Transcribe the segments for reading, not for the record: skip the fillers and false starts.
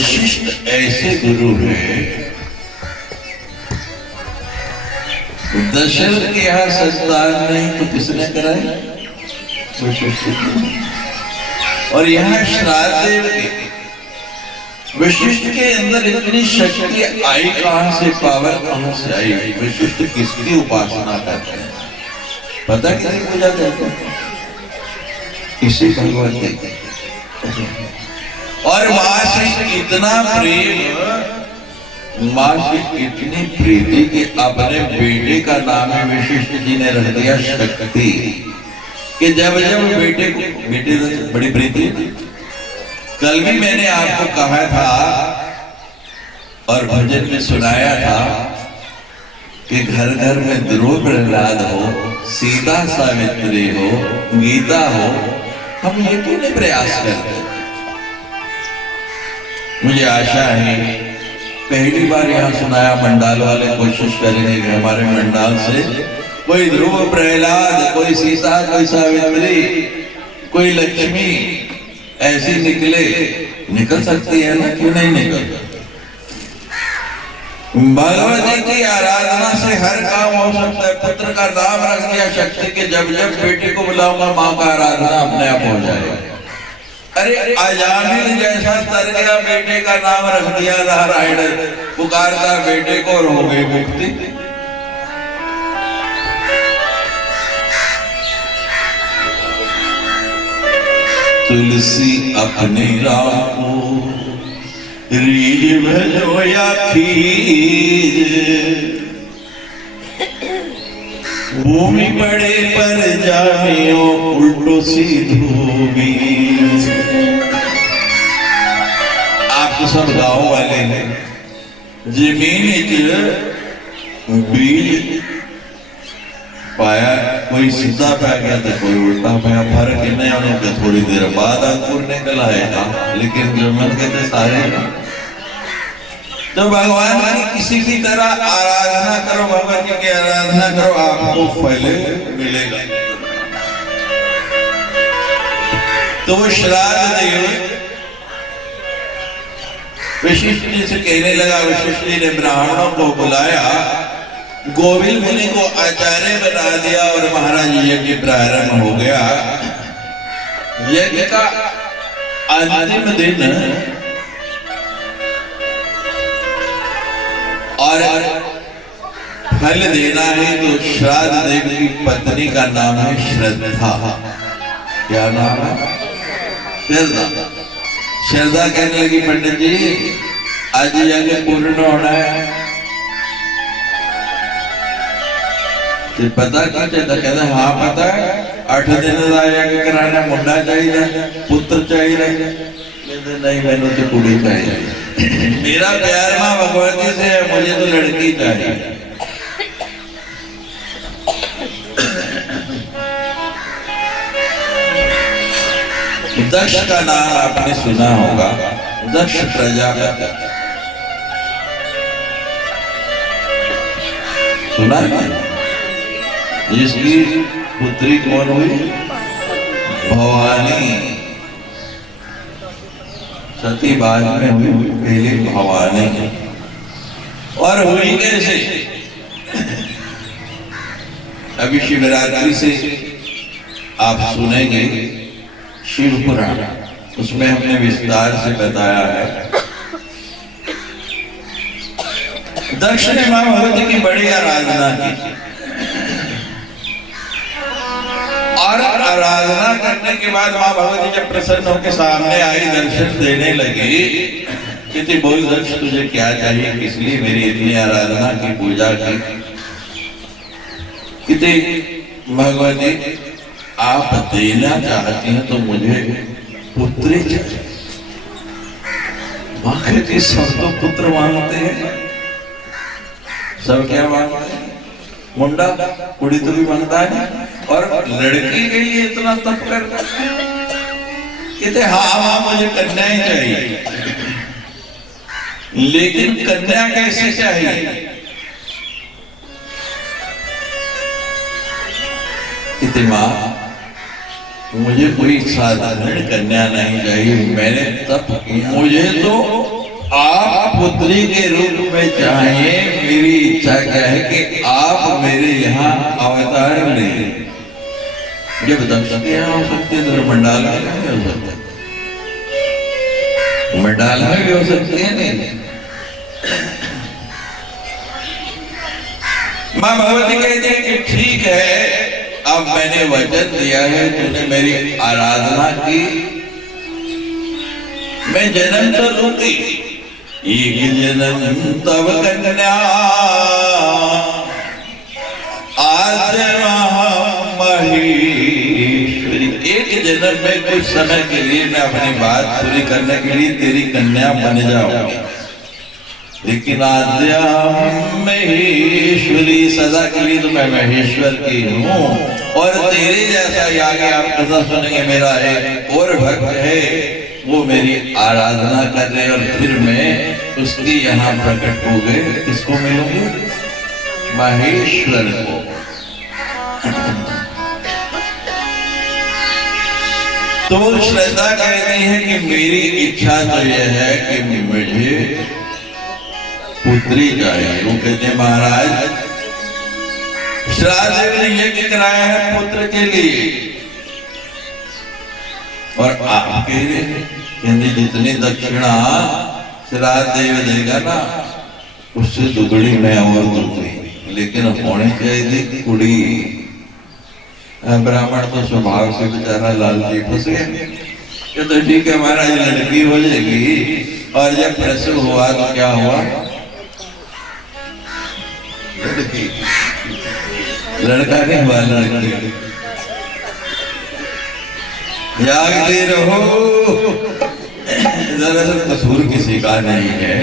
वशिष्ठ ऐसे गुरु हैं, दशरथ के यहाँ संतान नहीं तो किसने कराया? वशिष्ठ। और यहाँ श्राद्ध देव के वशिष्ठ के अंदर इतनी शक्ति आई कहां से, पावर कहां से आई? वशिष्ठ किसकी उपासना करते हैं? पता किसकी पूजा करते हैं? इसी भगवती की। और मां से इतना प्रेम, मां से इतनी प्रीति कि अपने बेटे का नाम है वशिष्ठ जी ने रख दिया शक्ति, कि जब जब बेटे को, बेटे से बड़ी प्रीति है। कल भी मैंने आपको कहा था और भजन में सुनाया था कि घर घर में ध्रुव प्रहलाद हो, सीता सावित्री हो, गीता हो, हम ये क्यों नहीं प्रयास करते? मुझे आशा है पहली बार यहाँ सुनाया, मंडाल वाले कोशिश करेंगे कि हमारे मंडाल से कोई ध्रुव प्रहलाद, कोई सीता, कोई सावित्री, कोई लक्ष्मी ऐसी निकल सकती है ना? क्यों नहीं निकल? भगवती की आराधना से हर काम हो सकता है। पुत्र का नाम रख दिया शक्ति के, जब जब बेटे को बुलाऊंगा मां का आराधना अपने आप हो जाएगा। अरे अजामिल जैसा तर गया, बेटे का नाम रख दिया नारायण, पुकारता बेटे को और हो गई मुक्ति। तुलसी अपने राम को रीझ भजो या खीर, भूमि पड़े पर जामियो उल्टो सीधो बीज। आपको सब गांव वाले हैं, जमीन बीज पाया, कोई सीधा पा गया तो कोई उल्टा पाया, फर्क ही नहीं होने। थोड़ी देर बाद अंकुर निकल आएगा, लेकिन जो मन कहते सारे ना। तो भगवान की किसी की तरह आराधना करो, भगवती की आराधना करो, आपको फल मिलेगा। तो वो श्राद्ध देव वशिष्ठ जी से कहने लगा, वशिष्ठ जी ने ब्राह्मणों को बुलाया, गोविल मुनि को आचार्य बना दिया और महाराज यज्ञ प्रारंभ हो गया। यज्ञ का अंतिम दिन और फल देना है, तो श्राद्ध देव की पत्नी का नाम है श्रद्धा। क्या नाम है? श्रद्धा। श्रद्धा कहने लगी, पंडित जी आज यज्ञ पूर्ण होना है, पता क्या चाहता? कहता हाँ पता है, 8 दिन यज्ञ कराना, मुंडा चाहिए, पुत्र चाहिए। नहीं मैंने तो कुड़ी चाहिए, मेरा प्यार मां भगवती से है, मुझे तो लड़की चाहिए। दक्ष का नाम आपने सुना होगा, दक्ष प्रजापति, सुना है? जिसकी पुत्री कौन हुई? भवानी। सती बाद में हुई, पहले भवानी। और हुई कैसे? अभी शिवरात्रि से आप सुनेंगे शिव पुराण, उसमें हमने विस्तार से बताया है। दक्ष ने मां भगवती की बड़ी आराधना की, और आराधना करने के बाद मां भगवती जब प्रसन्न होकर सामने आई, दर्शन देने लगी, कहती बोल दक्ष तुझे क्या चाहिए, किस लिए मेरी इतनी आराधना की, पूजा की? कहती भगवती आप देना चाहती हैं तो मुझे पुत्री चाहिए। मां कहती सब तो पुत्र मांगते हैं, सब क्या मांगते हैं? मुंडा, कुड़ी तो भी मांगता है, और लड़की के लिए इतना तप कर। कहते हाँ मां मुझे कन्या ही चाहिए, लेकिन कन्या कैसे चाहिए? कहते मां मुझे कोई साधारण कन्या नहीं चाहिए, मैंने तप किया, मुझे तो आप पुत्री के रूप में चाहें, मेरी इच्छा क्या है कि आप मेरे यहाँ अवतार लें। जब दक्ष के यहाँ हो सकते हैं तो मंडाला में हो सकता है, मंडाला में भी हो सकती है। नहीं, मां भगवती कहती है कि ठीक है, अब मैंने वचन दिया है, तूने मेरी आराधना की, मैं जन्म तो दूंगी, एक जन्म तब कन्या आज महेश्वरी। एक जन्म में कुछ समय के लिए मैं अपनी बात पूरी करने के लिए तेरी कन्या बन जाऊंगी, लेकिन आद्या महेश्वरी, सदा के लिए तो मैं महेश्वर की हूँ। और तेरे जैसा आगे आप कथा सुनेंगे, मेरा एक और भक्त है, वो मेरी आराधना कर रहे, और फिर मैं उसकी यहाँ प्रकट हो गए। किसको मिलूंगी? महेश्वर को। तो श्रद्धा कहती है कि मेरी इच्छा तो यह है कि मुझे पुत्री चाहिए। वो कहते हैं महाराज, श्राद्ध ने यज्ञ कराया है पुत्र के लिए, और आपके कहते जितनी दक्षिणा श्राद्ध देव देगा ना, उससे दुगड़ी मैं और दूंगी, लेकिन होनी चाहिए थी कुड़ी। ब्राह्मण तो स्वभाव से बेचारा लालची फंस गया। तो ठीक है महाराज, लड़की हो जाएगी। और जब प्रसव हुआ तो क्या हुआ? लड़की, लड़का नहीं हुआ, लड़की। जागते रहो, दरअसल कसूर किसी का नहीं है।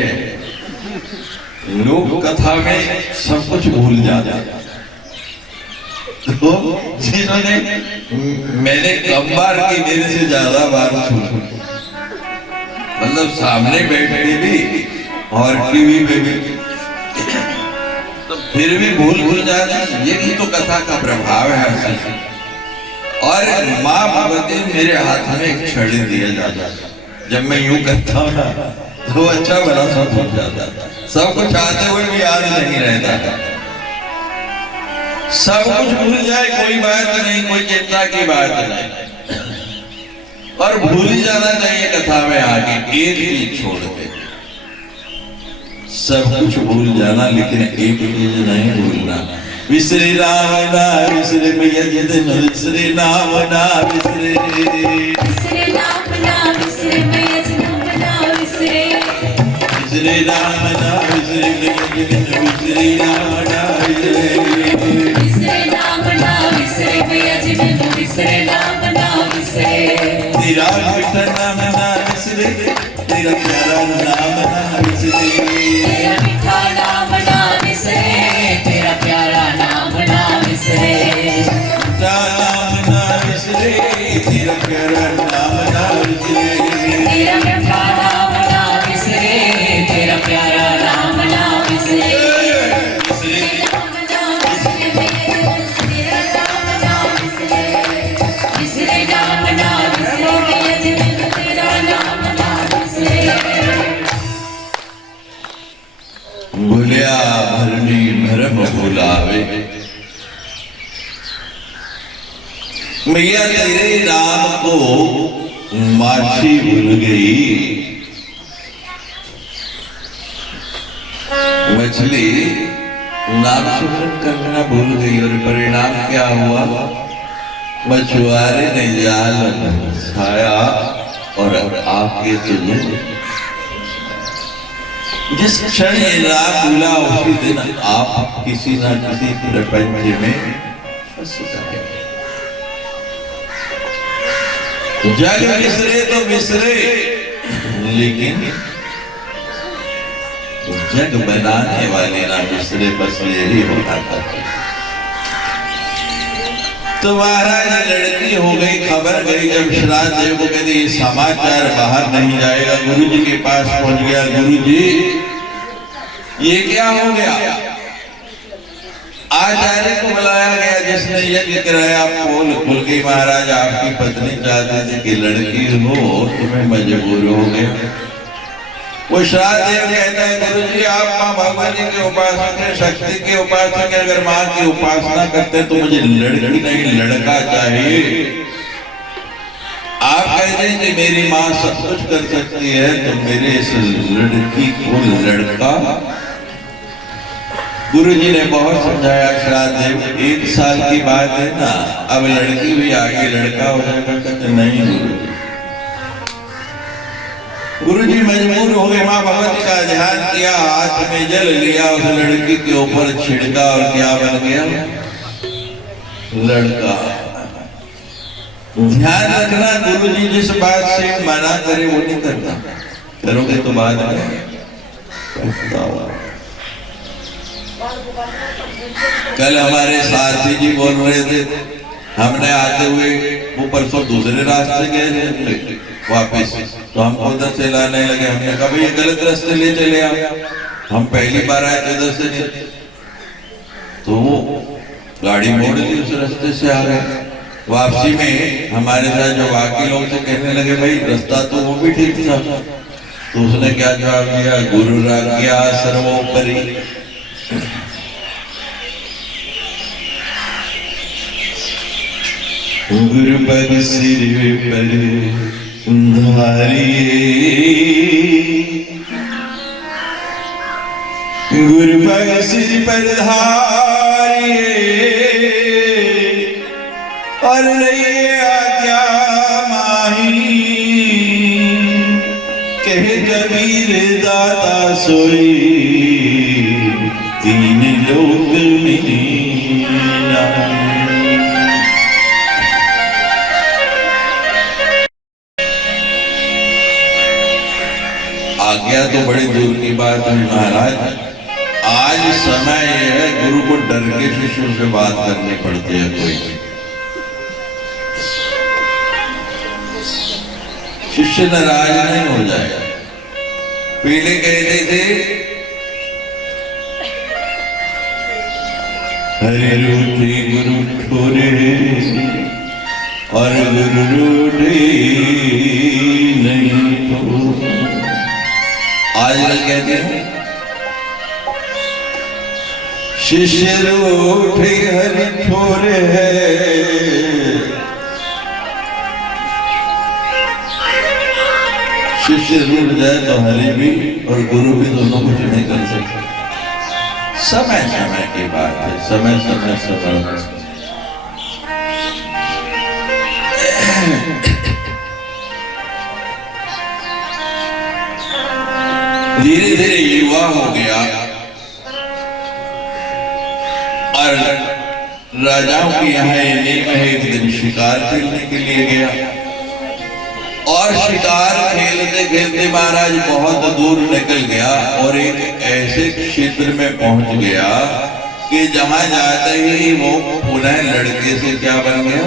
लोक कथा में सब कुछ भूल जाते हैं। तो जिन्होंने, मैंने कम बार की, मेरे से ज्यादा बार सुना, मतलब सामने बैठ के भी और टीवी पे भी, तो फिर भी भूल जाते। यही तो कथा का प्रभाव है। और माँ भगवती मेरे हाथ में एक छड़ी दिया जाता, जब मैं यूं करता हूँ ना तो अच्छा भला सब भूल जाता, सब कुछ आते हुए भी याद नहीं रहता, सब कुछ भूल जाए, कोई बात नहीं, कोई चिंता की बात नहीं। और भूल ही जाना चाहिए कथा में आगे, एक चीज छोड़ के। सब कुछ भूल जाना, लेकिन एक चीज नहीं भूलना। विसरे राम ना विसरे मैया जितन, विसरे नाम ना विसरे, विसरे नाम ना विसरे मैया जितन ना विसरे, विसरे राम ना विसरे मैया जितन, विसरे नाम ना विसरे, विसरे नाम ना विसरे मैया जितन, विसरे नाम ना विसरे। तेरा मीठा नाम ना विसरे, तेरा प्यारा नाम ना विसरे, तेरा मीठा नाम ना विसरे, तेरा प्यारा नाम ना विसरे, नाम ना विसरे, तेरा प्यारा नाम ना विसरे, तेरा मीठा नाम ना विसरे, तेरा प्यारा नाम ना विसरे, विसरे नाम ना विसरे, तेरा नाम ना विसरे, विसरे नाम ना विसरे, तेरा नाम ना विसरे। भूलिया भरनी भरम भुलावे, मैया तेरे राम को माछी भूल गई। मछली नाम सुमरन करना भूल गई, और परिणाम क्या हुआ? मछुआरे ने जाल फंसाया और आपके तुझे जिस क्षण ये राम भूला, उसी दिन आप किसी न किसी प्रपंच में फंस गए। जग विसरे तो विसरे, लेकिन जग बनाने वाले ना विसरे, बस यही होता था। तो महाराज लड़की हो गई, खबर गई जब श्राद्ध देव को, कहते ये समाचार बाहर नहीं जाएगा। गुरु जी के पास पहुंच गया, गुरु जी ये क्या हो गया? आचार्य को बुलाया गया जिसने यज्ञ कराया, पोल खुल गई। महाराज आपकी पत्नी चाहती थी कि लड़की हो, तुम्हें मजबूर हो गया। वो श्राद्धदेव कहता है गुरु जी आप माँ भगवती के उपासक हैं, शक्ति के उपासक हैं, अगर माँ की उपासना करते तो मुझे लड़की नहीं लड़का चाहिए। आप कहते हैं कि मेरी माँ सब कुछ कर सकती है, तो मेरे इस लड़की को लड़का। गुरु जी ने बहुत समझाया श्राद्धदेव, 1 साल की बात है ना, अब लड़की भी आगे लड़का हो जाएगा। कहते नहीं गुरु जी मजबूर हो गए, माँ भगवती का ध्यान किया, हाथ में जल लिया, उस लड़की के ऊपर छिड़का और क्या बन गया? लड़का। ध्यान रखना, गुरु जी जिस बात से मना करे वो नहीं करना, करोगे तो बाद में। कल हमारे साथी जी बोल रहे थे, हमने आते हुए वो परसों दूसरे रास्ते गए थे वापस, तो हमको उधर से लाने लगे। हमने कहा भाई ये गलत रास्ते ले चले आप, हम पहली बार आए थे उधर से नहीं, तो गाड़ी मोड़ ली, उस रास्ते से आ रहे। वापसी में हमारे साथ जो बाकी लोग थे कहने लगे भाई रास्ता तो वो भी ठीक था, तो उसने क्या जवाब दिया? गुरु राज्ञा सर्वोपरि। गुरु पद सिर पर धारिए, गुरु पद सिर पर धारिए, और रहिए आज्ञा माही, कहे कबीर दाता सोई, 3 लोक में नाही। आज्ञा तो बड़ी दूर की बात है महाराज, आज समय यह है गुरु को डर के शिष्यों से बात करनी पड़ती है। कोई शिष्य नाराज नहीं हो जाए। पहले कहते थे हरे रूठे गुरु ठोरे, और गुरु रूठे नहीं ठोरे। आज कहते हैं शिष्य रूठे हरि ठोरे है, शिष्य रूठ जाए तो हरि भी और गुरु भी दोनों कुछ नहीं कर सकते। समय समय की बात है, समय समय समय। धीरे धीरे युवा हो गया और राजाओं के यहाँ एक दिन शिकार खेलने के लिए गया, और शिकार खेलते खेलते महाराज बहुत दूर निकल गया और एक ऐसे क्षेत्र में पहुंच गया कि जहां जाते ही वो पुनः लड़के से क्या बन गया?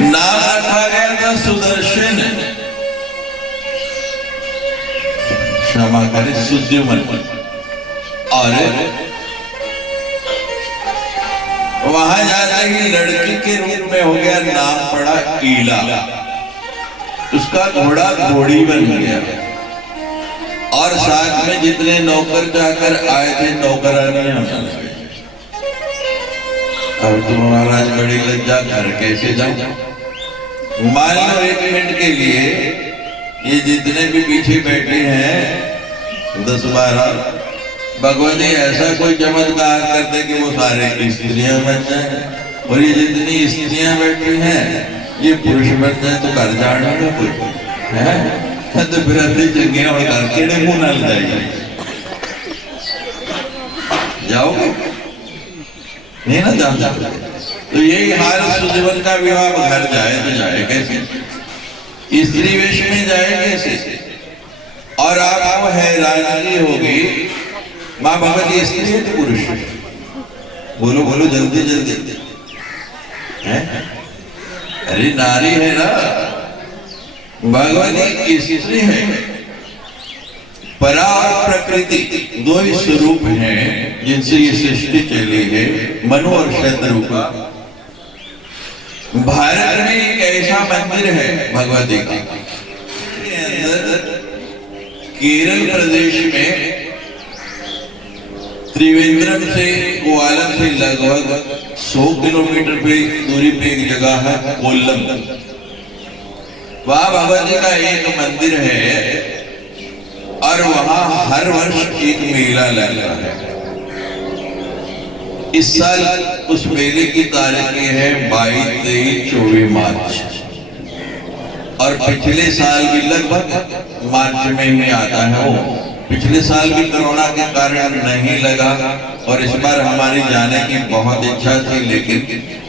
नाम रखा गया था सुदर्शन, क्षमा करे सुद्युमन। और वहां जाते ही लड़की के रूप में हो गया, नाम पड़ा ईला। उसका घोड़ा घोड़ी बन गया, और साथ में जितने नौकर जाकर आए थे नौकरानियां बन गई। अब तुम महाराज बड़ी लज्जा, घर कैसे जाओ? मान लो 1 मिनट के लिए ये जितने भी पीछे बैठे हैं 10-12, भगवान जी ऐसा कोई चमत्कार कर दे कि वो सारे स्त्रियां बन जाए, और ये जितनी स्त्रियां बैठी हैं ये पुरुष बन जाए, तो घर जाना ना कोई है तो फिर चंगे और घर केड़े मुंह नाल जाएगी? जाओगे नहीं ना जा सकते। तो यही हाल सुजीवन का विवाह, घर जाए तो जाए कैसे? स्त्री वेश में जाए कैसे? और आपको हैरानी होगी, माँ भगवती स्त्री है तो पुरुष? बोलो बोलो जल्दी जल्दी है? अरे नारी है ना, भगवती स्त्री है। परा और प्रकृति 2 ही स्वरूप हैं जिनसे ये सृष्टि चली है, मनु और शतरूपा। भारत में एक ऐसा मंदिर है भगवती का, अंदर केरल प्रदेश में त्रिवेंद्रम से कोआलम से लगभग 100 किलोमीटर पे दूरी पे एक जगह है कोल्लम। वहां भगवान जी का एक मंदिर है और वहां हर वर्ष एक मेला लगता है। इस साल उस मेले की तारीखें है 22, 23, 24 मार्च और पिछले साल भी लगभग मार्च में ही आता है वो। पिछले साल भी कोरोना के कारण नहीं लगा और इस बार हमारी जाने की बहुत इच्छा थी, लेकिन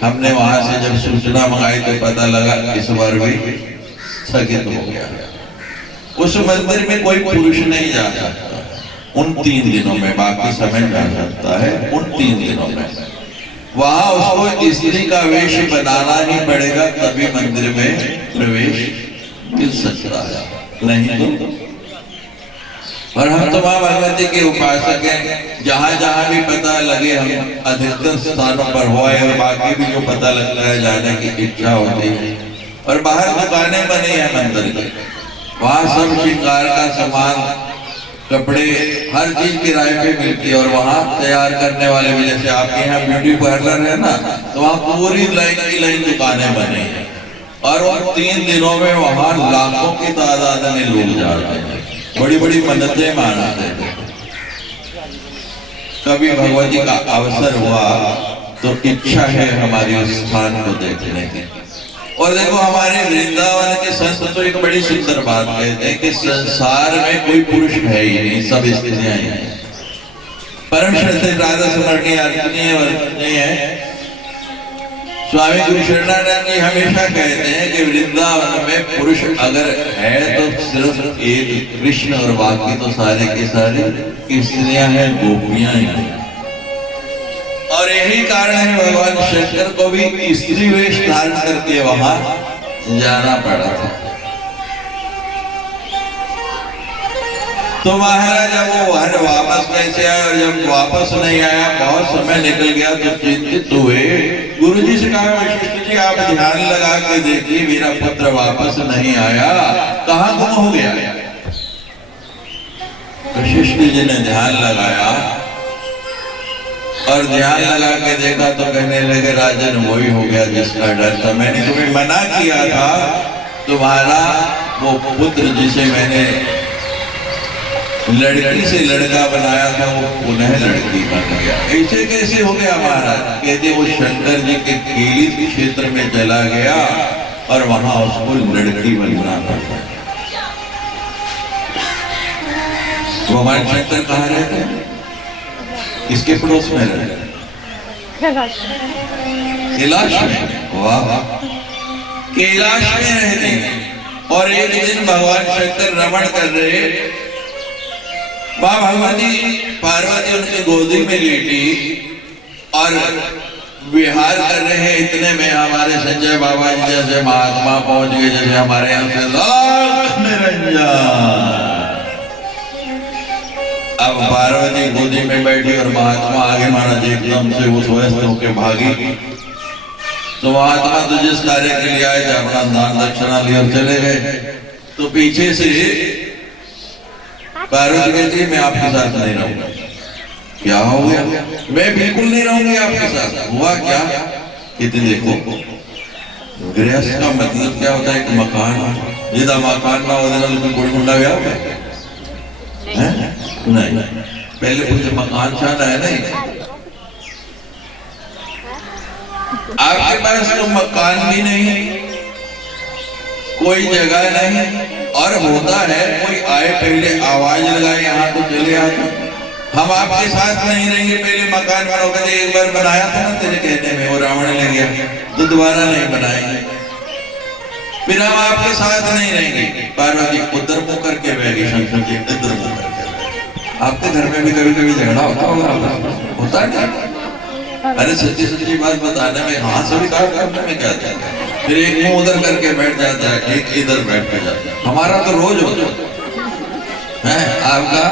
हमने वहां से जब सूचना मंगाई तो पता लगा इस बार भी स्थगित हो गया। उस मंदिर में कोई पुरुष नहीं जा सकता उन 3 दिनों में, बाकी समय जा सकता है उन 3 दिनों में। वहां उसको स्त्री का वेश बनाना ही पड़ेगा, तभी मंदिर में प्रवेश मिल सकता है, नहीं तो। और हम तो मां भगवती के उपासक हैं, जहां जहां भी पता लगे हम अधिकतर स्थानों पर हुआ है और बाकी भी जो पता लगता है जाने की इच्छा होती है। और बाहर दुकानें बनी है मंदिर की, वहां सब श्रृंगार का सामान, कपड़े, हर चीज किराए पे मिलती है। और वहां तैयार करने वाले भी, जैसे आपके यहाँ ब्यूटी पार्लर है ना, तो वहां पूरी लाइन की लाइन दुकानें बनी है और उन 3 दिनों में वहां लाखों की तादाद में लोग जाते हैं, बड़ी बड़ी मन्नतें मानते हैं। कभी भगवती का अवसर हुआ तो इच्छा है हमारी उस स्थान को देखने की। और देखो हमारे वृंदावन के संत तो एक बड़ी सुंदर बात कहते हैं कि संसार में कोई पुरुष है ही नहीं, सब स्त्रियां ही हैं। परम श्रद्धेय राधा स्मरणीय अर्चनीय वर्णनीय है। स्वामी गुरु शरणानंद जी हमेशा कहते हैं कि वृंदावन में पुरुष अगर है तो सिर्फ एक कृष्ण और बाकी तो सारे के सारे स्त्रियां हैं, गोपियां हैं। और यही कारण है भगवान शंकर को भी स्त्री वेश धारण करके वहां जाना पड़ा था। तो महाराज जब वो घर वापस कैसे आया, और जब वापस नहीं आया, बहुत समय निकल गया तो चिंतित हुए। गुरुजी से कहा वशिष्ठ जी आप ध्यान लगा के देखिए मेरा पुत्र वापस नहीं आया, कहाँ गुम हो गया। वशिष्ठ जी ने ध्यान लगाया और ध्यान लगा के देखा तो कहने लगे राजन वही हो गया जिसका डर था। मैंने तुम्हें मना किया था, तुम्हारा वो पुत्र जिसे मैंने लड़की से लड़का बनाया था वो पुनः लड़की बन गया। ऐसे कैसे हो गया महाराज? कहते वो शंकर जी के कीलित क्षेत्र में चला गया और वहां उसको लड़की बनना पड़ा। भगवान शंकर कहाँ रहते हैं? किसके पड़ोस में रहते हैं? कैलाश में। वाह वाह, कैलाश में रहते हैं। और एक दिन भगवान शंकर रमण कर रहे, मां भगवती पार्वती उनकी गोदी में लेटी और विहार कर रहे हैं। इतने में हमारे संजय बाबा जी जैसे महात्मा पहुंच गए, जैसे हमारे यहाँ से लाख निरंजन। अब पार्वती गोदी में बैठी और महात्मा आगे महाराज एकदम से उस व्यस्त होकर भागी। तो महात्मा तो जिस कार्य के लिए आए थे अपना दान दक्षिणा लिए और चले गए। तो पीछे से पार्वती कहती मैं आपके साथ नहीं रहूंगा। क्या हो गया? मैं बिल्कुल नहीं रहूंगी आपके साथ। हुआ क्या? कहते देखो गृहस्थ का मतलब क्या होता है? एक मकान, जिदा मकान ना हो कोई मुंडा व्याह है नहीं, पहले कुछ मकान छाना है नहीं। आपके पास तो मकान भी नहीं, कोई जगह नहीं, और होता है कोई आए पहले आवाज लगाए यहाँ तो चले आते। हम आपके साथ नहीं रहेंगे, पहले मकान बनाओगे। एक बार बनाया था ना तेरे कहने में, वो रावण ले गया, तो दोबारा नहीं बनाएंगे। फिर हम आपके साथ नहीं रहेंगे। पार्वती उधर मुंह करके बैठी, शंकर जी इधर मुंह करके। आपके घर में भी कभी कभी झगड़ा होता होगा? होता है ना? अरे सच्ची सच्ची बात बताने में हाँ स्वीकार करने में क्या जाता है। फिर एक मुंह उधर करके बैठ जाता है, एक इधर बैठ के जाता है। हमारा तो रोज होता है, आपका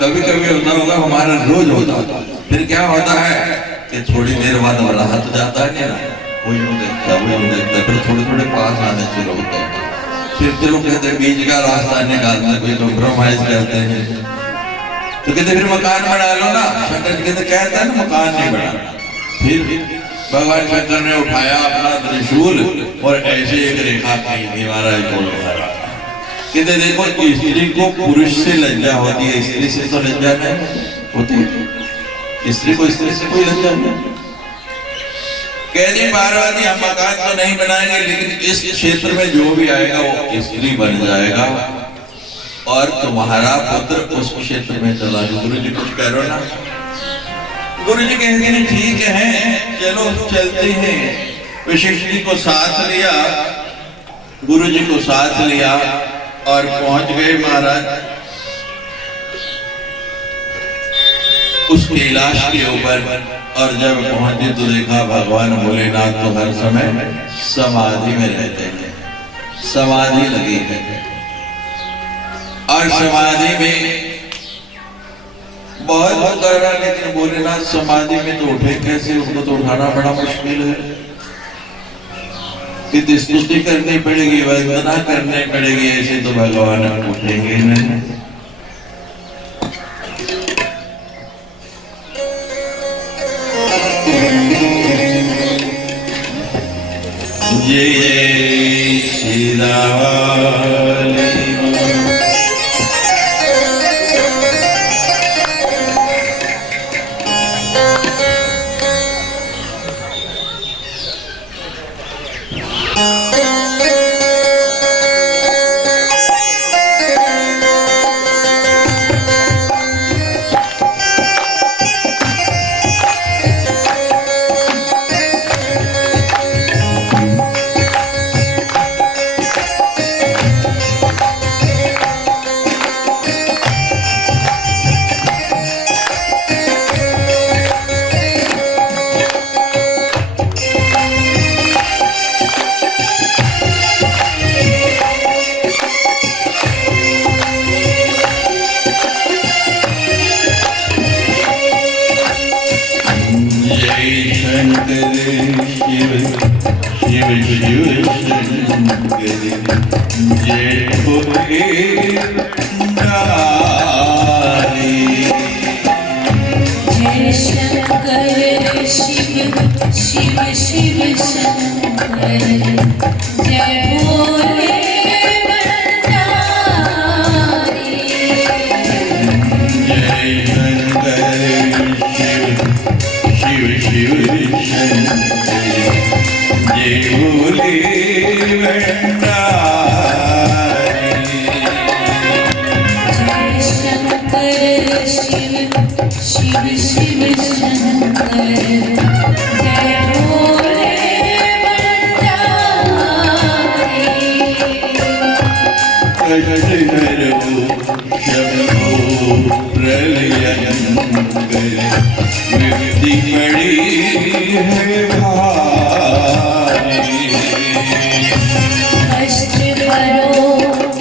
कभी कभी होता होगा, हमारा रोज होता। फिर क्या होता है कि थोड़ी देर बाद हमारा हाथ जाता है ना, वो यूं देखता, फिर थोड़े थोड़े पास आने शुरू होते हैं। फिर तो लोग कहते हैं बीच का रास्ता निकालते हैं, कोई कॉम्प्रोमाइज करते हैं, तो कहते फिर मकान बना लो ना। शंकर जी कहते कहता है ना मकान नहीं बना। फिर भगवान शंकर ने उठाया अपना त्रिशूल और ऐसे एक रेखा खींच दी महाराज बोल मारा। कहते देखो स्त्री को पुरुष से लज्जा होती है, स्त्री से तो लज्जा नहीं होती, स्त्री को स्त्री से कोई लज्जा नहीं। कह दी पार्वती हम मकान तो नहीं बनाएंगे, लेकिन इस क्षेत्र में जो भी आएगा वो स्त्री बन जाएगा और तुम्हारा पुत्र उस क्षेत्र में चला जाए। गुरु जी कुछ कह रहे हो ना? गुरु जी कहते हैं ठीक है चलो चलते हैं। वशिष्ठ जी को साथ लिया, गुरु जी को साथ लिया और पहुंच गए महाराज उस कैलाश के ऊपर। और जब पहुंचे तो देखा भगवान भोलेनाथ तो हर समय समाधि में रहते हैं, समाधि लगी है। और समाधि में बहुत कर रहा, लेकिन भोलेनाथ समाधि में तो उठे कैसे? उनको तो उठाना बड़ा मुश्किल है। कि स्तुति करनी पड़ेगी, वंदना करनी पड़ेगी, ऐसे तो भगवान उठेंगे नहीं। जय श्री राम।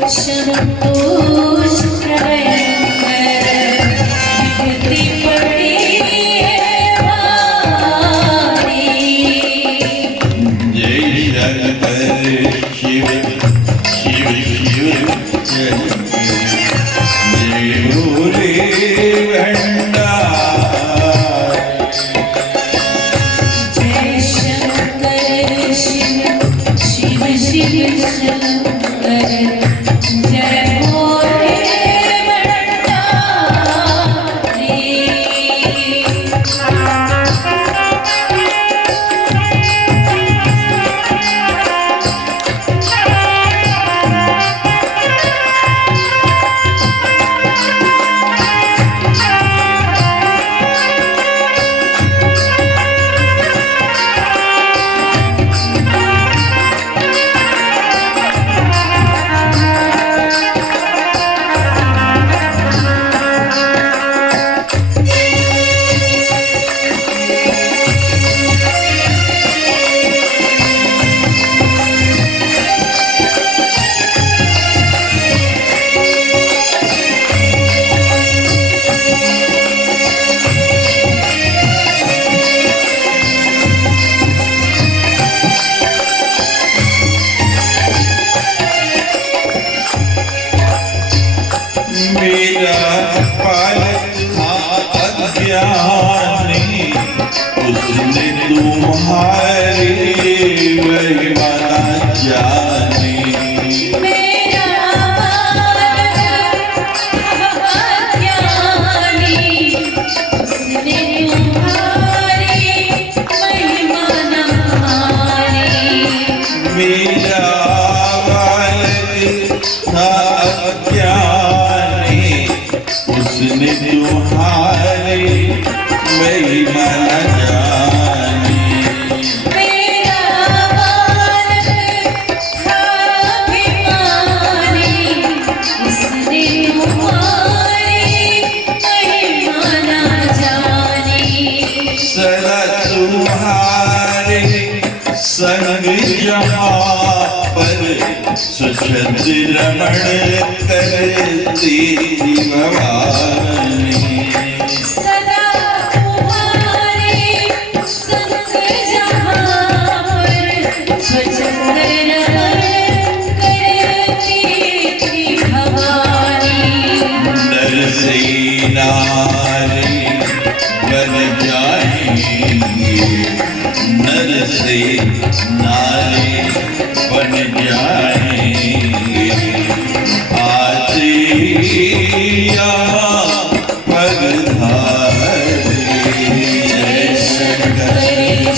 संतोष प्रलय विभूति पड़ी ज्ञानी उसने तुम्हारी महिमा जानी। मेरा बालक था अज्ञानी उसने तुम्हारी महिमा जानी। मेरा बालक था अभिमानी उसने तुम्हारी महिमा जानी। सदा तुम्हारे संग जहाँ पर स्वच्छंद रमण करती भवानी। सदा तुम्हारे संग जहाँ पर स्वच्छंद रमण करती थी भवानी। नर से नारी बन जाएंगे नर से नारी बन जाएंगे आतिया पगधारे। जय शंकर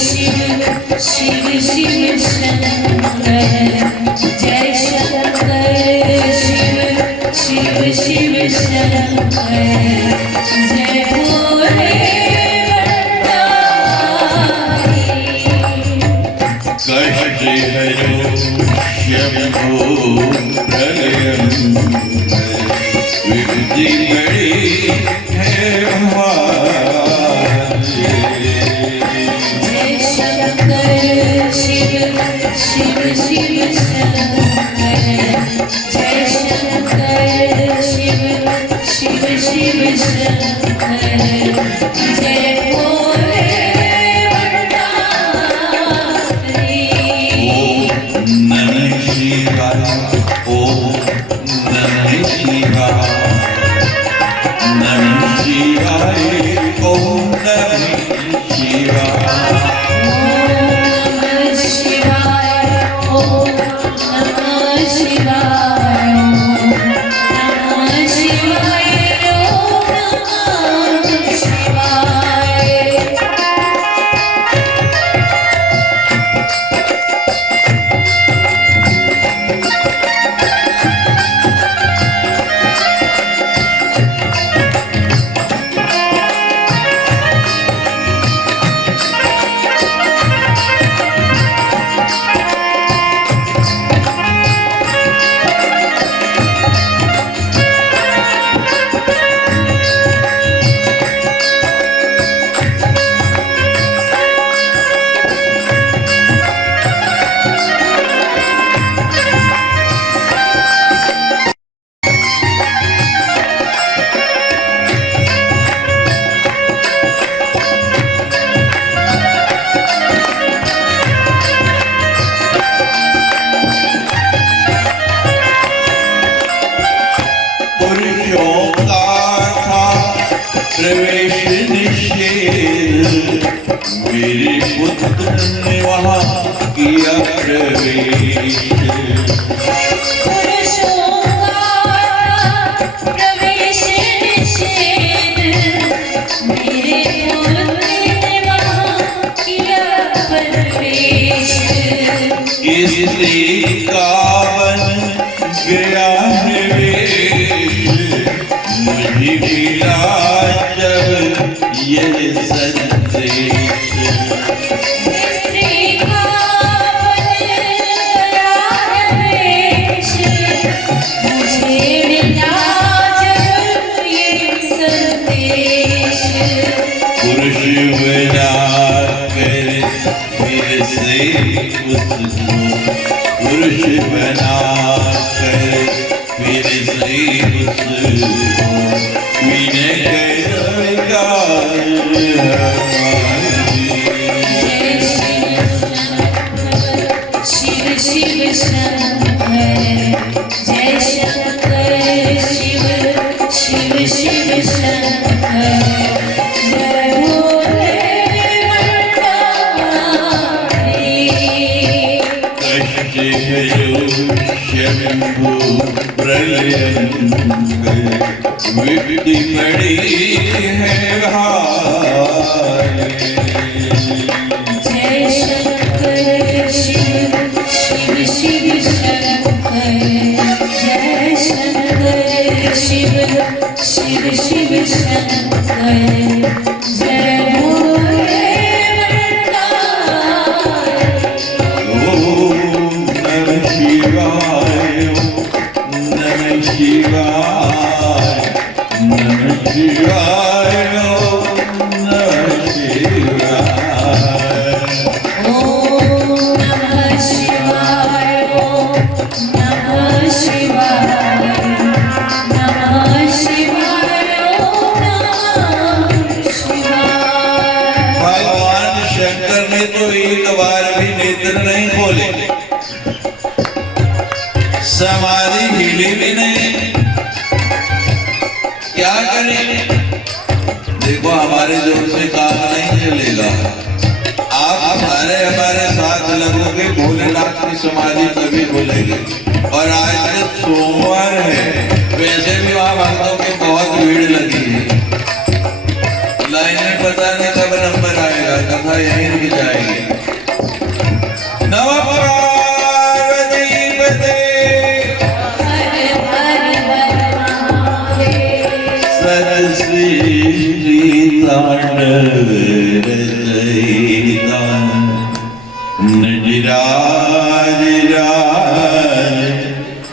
शिव शिव शिव शंकर जय शंकर शिव शिव शिव शंकर जय भोले कष्ट हरो शंभो प्रलयंकर विपत्ति बड़ी है हमारी। जय शंकर शिव शिव शिव शंकर जय शंकर शिव शिव शिव शंकर जय भोले भंडारी। ओम नमः शिवाय ओम नमः शिवाय नमः शिवाय ओम नमः शिवाय। प्रवेश निषेध मेरे पुत्र ने वहाँ किया प्रवेश। पुरुषों का प्रवेश निषेध मेरे पुत्र ने वहाँ किया प्रवेश। इसलिए कावन गया निवेश मुझे मिला जब ये संदेश। पुरुष बना कर फिर से उसको पुरुष बना कर फिर से उसको विनय करेगा। शिव शिव शंकर जय शंकर शिव शिव शिव शंकर। शंभु प्रलयंकर विधि पड़ी है भाई। जय शंकर शिव शिव शिव शंकर जय शंकर शिव शिव शिव शंकर जय भोले शिवाय नमः शिवाय नमः शिवाय नमः शिवाय। ओम नमः शिवाय ओम नमः शिवाय नमः शिवाय ओम नमः शिवाय। भगवान शंकर ने तो एक बार भी नेत्र नहीं खोले, समाधि हिली भी नहीं। क्या करें? देखो हमारे जोर से काम नहीं चलेगा। आप सारे हमारे साथ लगोगे, भोलेनाथ की समाधि तभी खुलेगी। और आज तो सोमवार है, वैसे भी वहां भक्तों की बहुत भीड़ लगी है। लाइन में पता नहीं कब नंबर आएगा, कथा यहीं रुक जाएगी। नमः पार्वती पते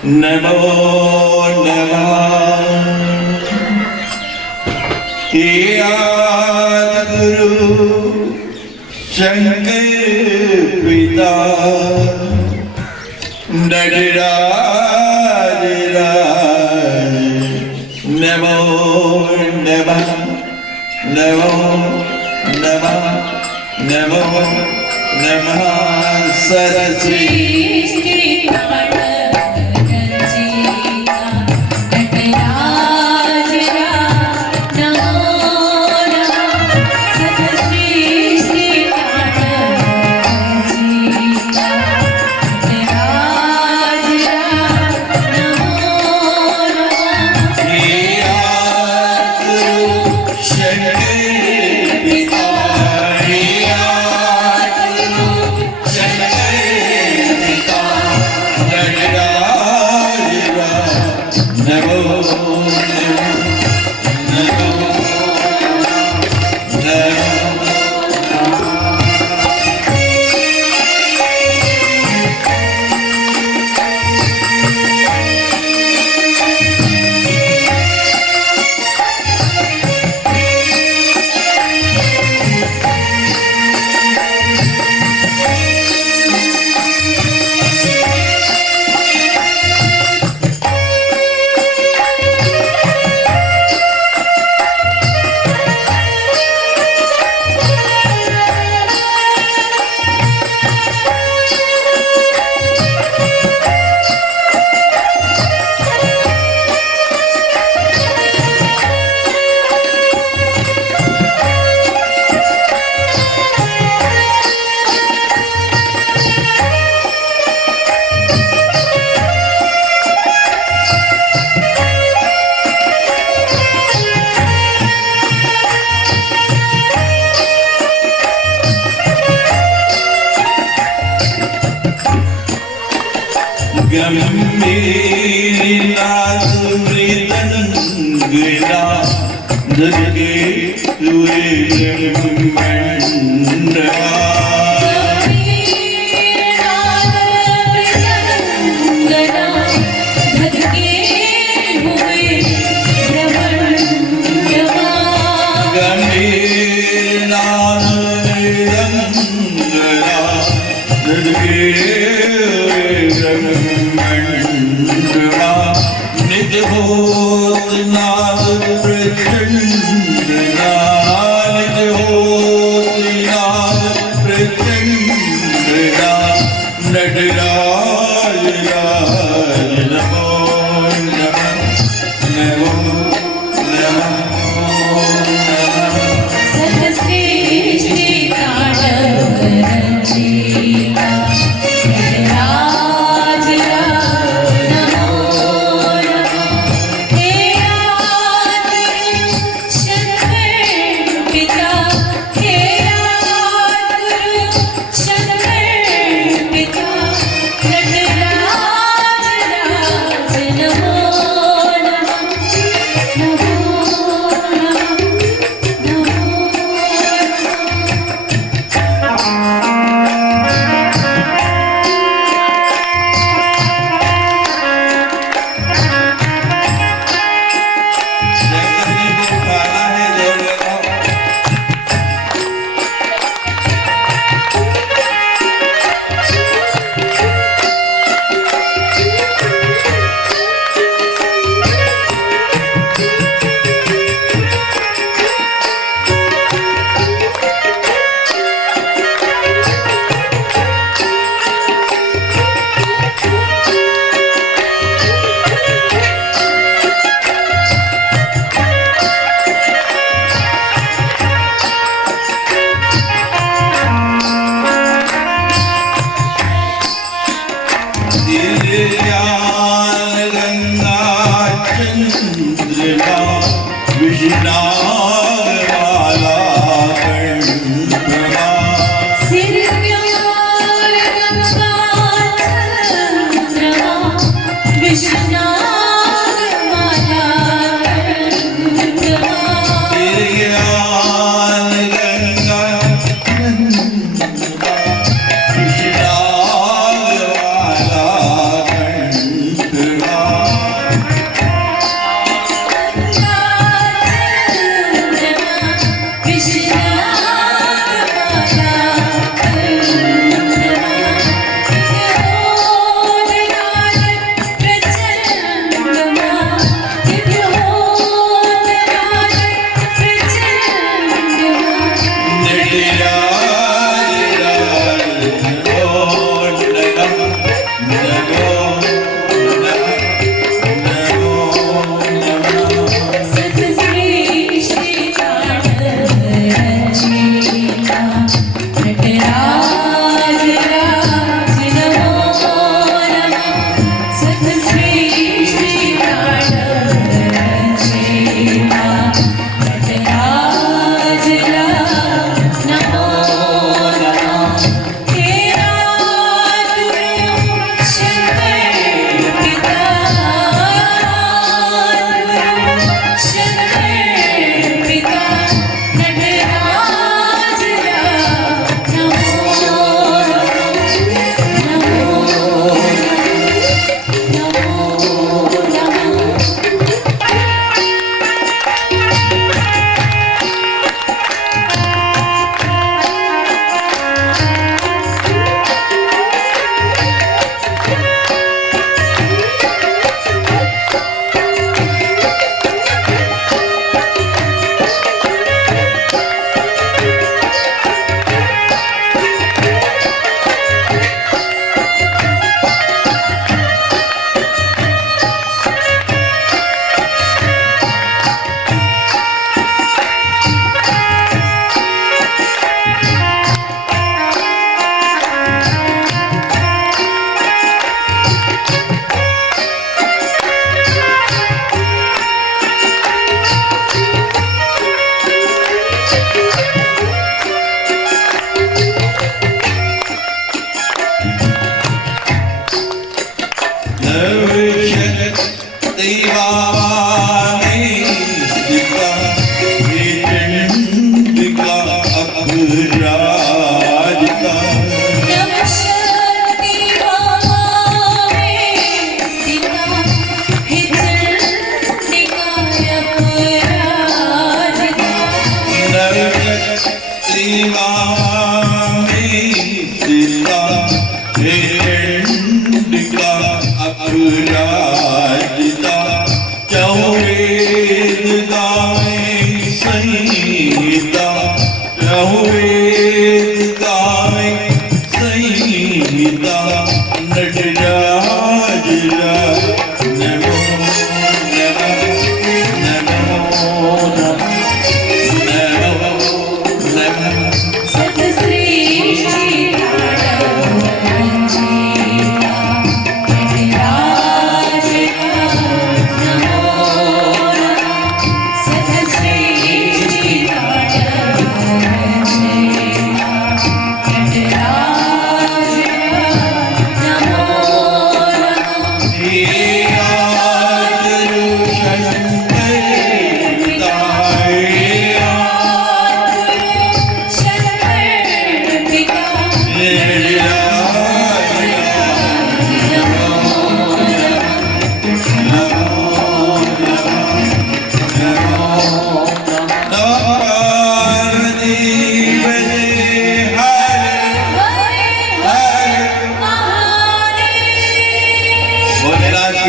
नमो नमः। गुरु शंकर पिता नटराज नमो नमः नमो नमः नमो नमः। सरस्वती गंभीरनाद मृदंगना जगे तुरे ब्रह्मंडा। गंभीरनाद मृदंगना जगे निज होत नाद प्रचंड निज होत नाद प्रचंड नटराज राज नमो नमः नमो नमः। सतश्री तांडव रंजीता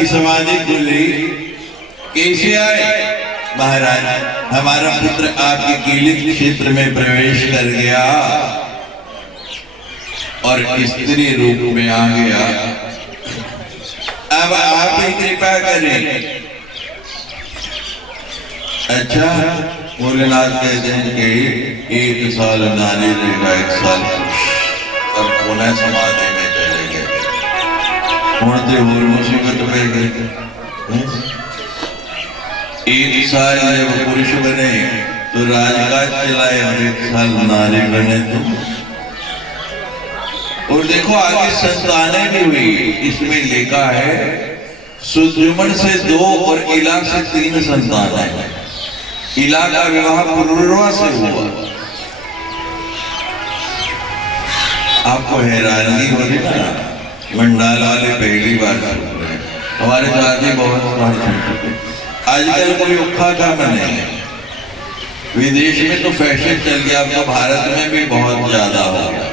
समाधि खुली। कैसे आए महाराज? हमारा पुत्र आपके कीलित क्षेत्र में प्रवेश कर गया और स्त्री रूप में आ गया। अब आप ही कृपा करें। अच्छा, भोलेनाथ कहते हैं कि 1 साल नारी रहेगा, 1 साल और पुनः समाधि में चले गए। उड़ते हुए मुसीबत में गए। 1 साल जब पुरुष बने तो राजकाज चलाए और 1 साल नारी बने तो। और देखो आगे संतानें भी हुई। इसमें लिखा है सुजुमन से 2 और इला से 3 संतान है। इला का विवाह पुरुरवा से हुआ। आपको हैरानी हो रही ना, मंडाल वाले पहली बार सुन रहे हैं। हमारे साथी बहुत बार सुन चुके। आजकल कोई उखा काम नहीं है। विदेश में तो फैशन चल गया, अब तो भारत में भी बहुत ज्यादा हो गया।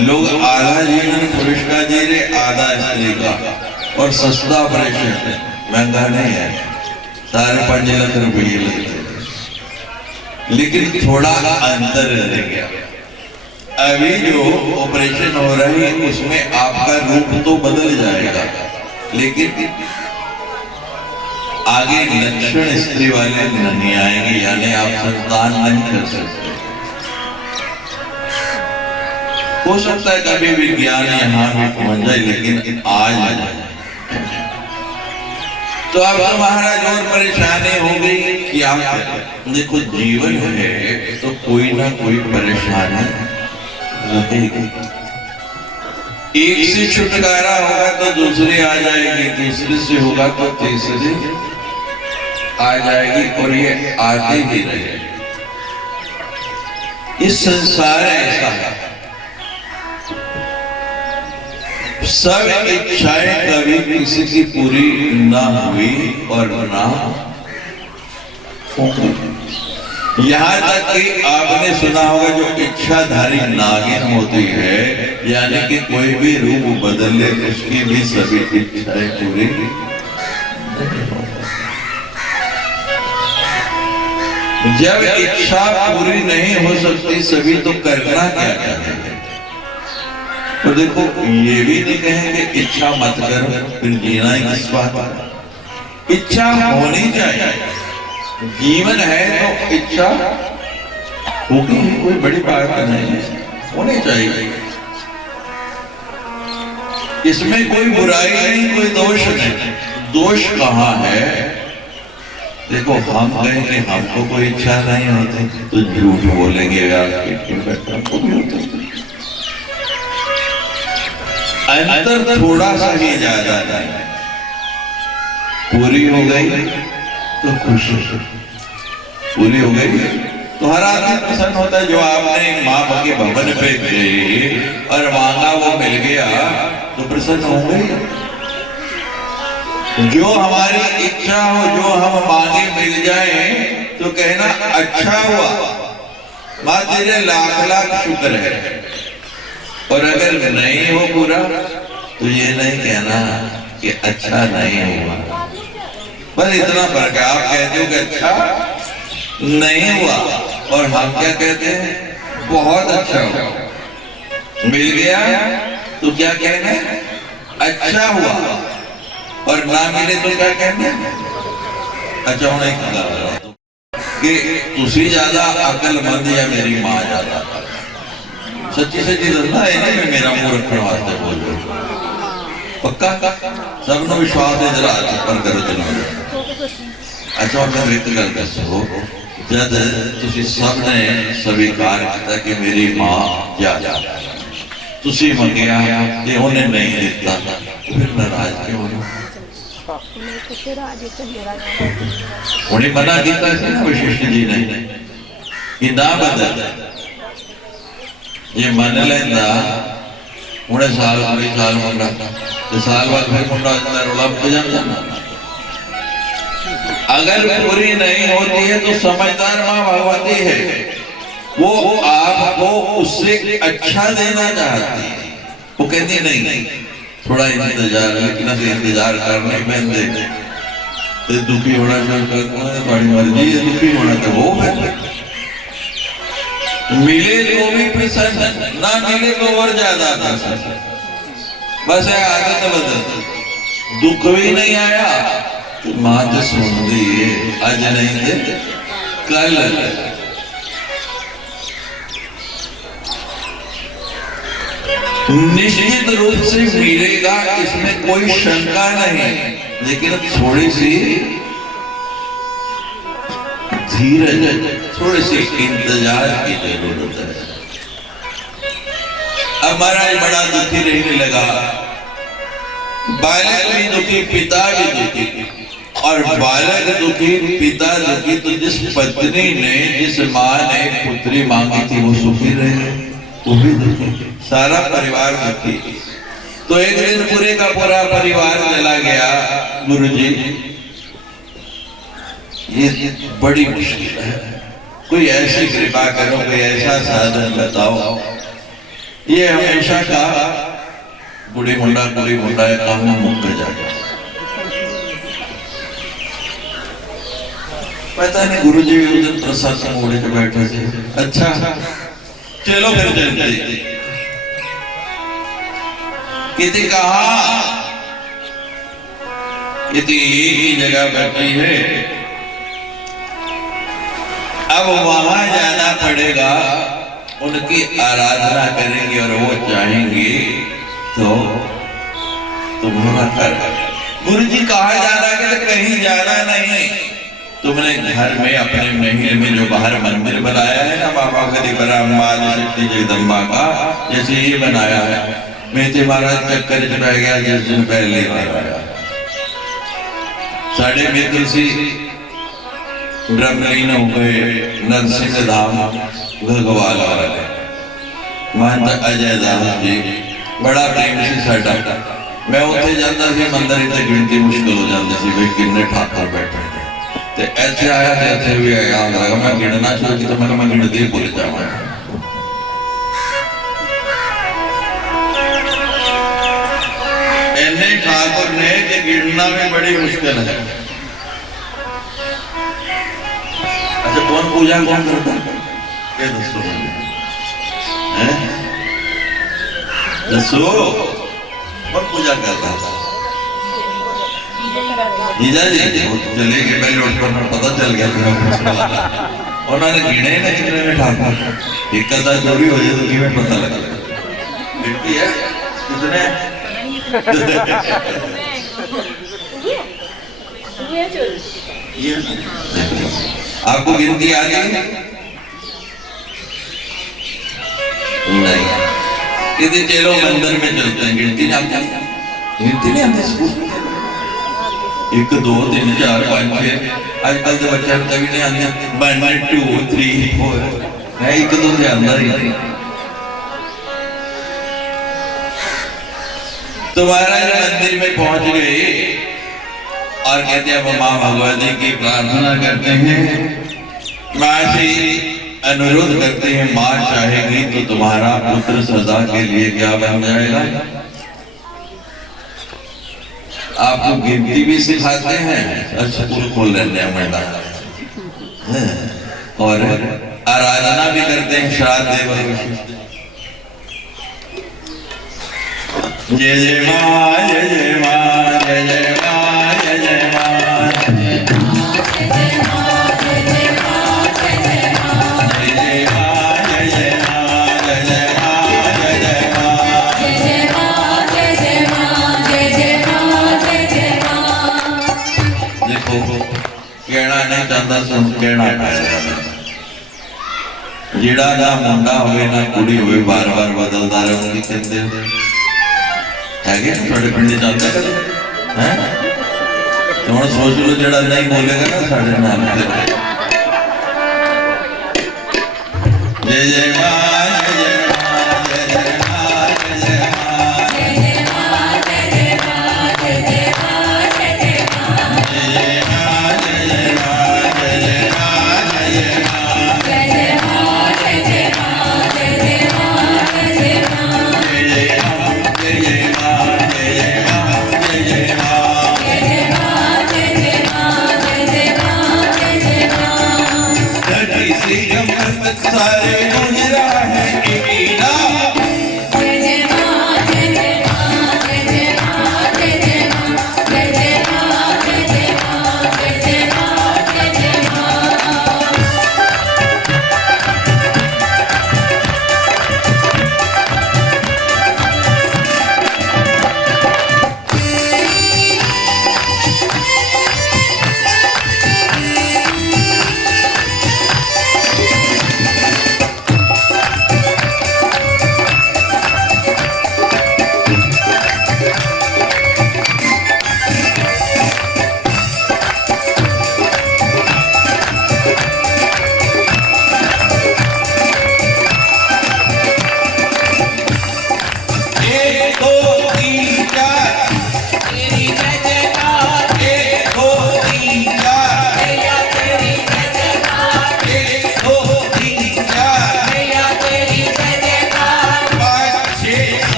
लोग आधा जीवन पुरुष का जी रहे, आधा स्त्री का, और सस्ता ऑपरेशन है, महंगा नहीं है, 5.5 लाख रुपये लगते। लेकिन थोड़ा अंतर रह गया। अभी जो ऑपरेशन हो रहा है उसमें आपका रूप तो बदल जाएगा, लेकिन आगे लक्षण स्त्री वाले नहीं आएंगे, यानी आप संतान नहीं कर सकते। हो सकता है कभी विज्ञान यहाँ भी पहुंच जाए, लेकिन आज तो अब महाराज और परेशानी हो गई। क्या देखो, जीवन है तो कोई ना कोई परेशानी रहेगी। एक से छुटकारा होगा तो दूसरी आ जाएगी, तीसरी से होगा तो तीसरी आ जाएगी, और ये आते ही रहे। इस संसार ऐसा है, सब इच्छाएं कभी किसी की पूरी ना हुई और ना होगी। यहाँ तक कि आपने सुना होगा जो इच्छाधारी नागिन होती है, यानी कि कोई भी रूप बदल ले उसकी भी सभी इच्छाएं पूरी नहीं होगी। जब इच्छा पूरी नहीं हो सकती सभी, तो करना क्या करेंगे? तो देखो, ये भी नहीं कहेंगे इच्छा मत करो, फिर जीना ही किस बात है? इच्छा होनी चाहिए। जीवन है तो इच्छा होगी, कोई बड़ी बात नहीं, होनी चाहिए। इसमें कोई बुराई नहीं, कोई दोष नहीं। दोष कहाँ है? देखो, हम कहेंगे हमको कोई इच्छा नहीं होती तो झूठ बोलेंगे यार, हमको भी होती। अंतर थोड़ा सा ही ज्यादा नहीं। पूरी हो गई तो खुश, पूरी हो गई तो हर आदमी प्रसन्न होता है। जो आपने माँ के भवन पे गए और मांगा वो मिल गया तो प्रसन्न हो गए। जो हमारी इच्छा हो, जो हम मांगे मिल जाए तो कहना अच्छा हुआ, माँ तेरे लाख लाख शुक्र है। और अगर नहीं हो पूरा तो ये नहीं कहना कि अच्छा नहीं हुआ, बस इतना फर्क है। आप कहते हो कि अच्छा नहीं हुआ, और हम क्या कहते हैं? बहुत अच्छा हुआ। मिल गया तो क्या कहना? अच्छा हुआ। और ना मिले तो क्या कहना? अच्छा होना ही कहना कि तुसी ज्यादा अकलमंद या मेरी माँ ज्यादा। सच्ची सच्ची दसना है, नहीं मैं मेरा मुंह रखने वास्ते बोल रहा पक्का सबनो विश्वास है। जरा पर करो तुम। अच्छा, और मैं एक गल दसो, जब तुसी सब ने स्वीकार किया कि मेरी माँ ज्यादा, तुसी मंगिया कि उन्हें नहीं दिता, फिर नाराज क्यों हो? उन्हें मना किया वशिष्ठ जी ने कि ना बदल, ये मन लेंदा उन्हें साल कोई साल मुंडा तो साल बाद फिर मुंडा रोला पे जाता। अगर पूरी नहीं होती है तो समझदार माँ भगवती है, वो आपको उससे अच्छा देना चाहती है। वो कहती नहीं थोड़ा इंतजार, लेकिन अगर इंतजार करने में तो दुखी होना शुरू करता है, बड़ी मर्जी है दुखी होना, तो वो है मिले तो भी प्रसन्न, ना मिले तो और ज्यादा प्रसन्न। बस है आदत बदल। दुख भी नहीं आया तो माँ तो सुन दी, आज नहीं थे कल। निश्चित रूप से मिलेगा, इसमें कोई शंका नहीं, लेकिन थोड़ी सी धीरज, थोड़ी सी इंतजार की जरूरत है। अब महाराज बड़ा दुखी रहने लगा, बालक भी दुखी, पिता भी दुखी। और बालक दुखी, पिता दुखी, तो जिस पत्नी ने, जिस माँ ने पुत्री मांगी थी वो सुखी रहे, वो भी दुखी, सारा परिवार दुखी। तो एक दिन पूरे का पूरा परिवार चला गया। गुरुजी ये बड़ी मुश्किल है, कोई ऐसी कृपा करो, कोई ऐसा साधन बताओ। ये हमेशा का बुढ़ी मुंडा काम में मुक्त जाएगा। पता नहीं गुरु जी उस दिन प्रसाद मोड़े के बैठे थे। अच्छा चलो फिर चलते। किसी कहा किसी एक ही जगह बैठी है, अब वहां जाना पड़ेगा, उनकी आराधना करेंगे और वो चाहेंगे तो तुम्हारा कर। गुरु जी कहा जाना है? कहीं जाना नहीं, तुमने घर में अपने महल में जो बाहर मंदिर बनाया है ना बाबा गरीबराम शक्ति जगदम्बा का, जैसे ये बनाया है, मेरे महाराज चक्कर च पै गया जिस दिन पहले बनाया। साढ़े मित्र सी ब्रह्मलीन हो गए नरसिंह धाम घगवाल वाले, महंत अजय दास जी बड़ा प्रेम से साडा। मैं उत्थे जाता सी मंदिर इतने गिनती मुश्किल हो जाती सी भाई किन्ने ठाकुर बैठे ते ऐसे आया ते ऐसे भी आया लगा। मैं गिनना शुरू की तो मैं गिनते ही भूल जाऊंगा। ऐने ठाकुर ने कि गिनना भी बड़ी मुश्किल है। अच्छा कौन पूजा कौन करता क्या दसो हैं? दसो कौन पूजा करता था? जीजा जी चले गए पहले उठ कर पता चल गया उन्होंने गिने ना कितने में ठाकुर एक अद्धा चोरी हो जाए तो किमें पता लगा गिनती है कितने आपको गिनती आ गई नहीं? किसी चलो मंदिर में चलते हैं, गिनती नहीं आती, गिनती नहीं आती स्कूल 1 2 3 4 5 6 आजकल के बच्चे कभी नहीं आते 1 2 3 4 है 1 2 से अंदर ही नहीं। तो महाराज मंदिर में पहुंच गए और कहते हैं अब माँ भगवती की प्रार्थना करते हैं, माँ से अनुरोध करते हैं, माँ चाहेगी तो तुम्हारा पुत्र सदा के लिए क्या बन जाएगा। आपको गिनती भी सिखाते हैं, स्कूल खोल लेते हैं मैदान, और आराधना भी करते हैं श्राद्ध देव। जय जय माँ जय जय माँ जय जय माँ जय जय माँ कहना जिड़ा ना मुंडा होवे ना कुड़ी होवे बार बार बदलता रहे कहते है थोड़े पिंड जाता है तो सोच लो जड़ा नहीं बोलेगा ना साढ़े नाम जय जय माँ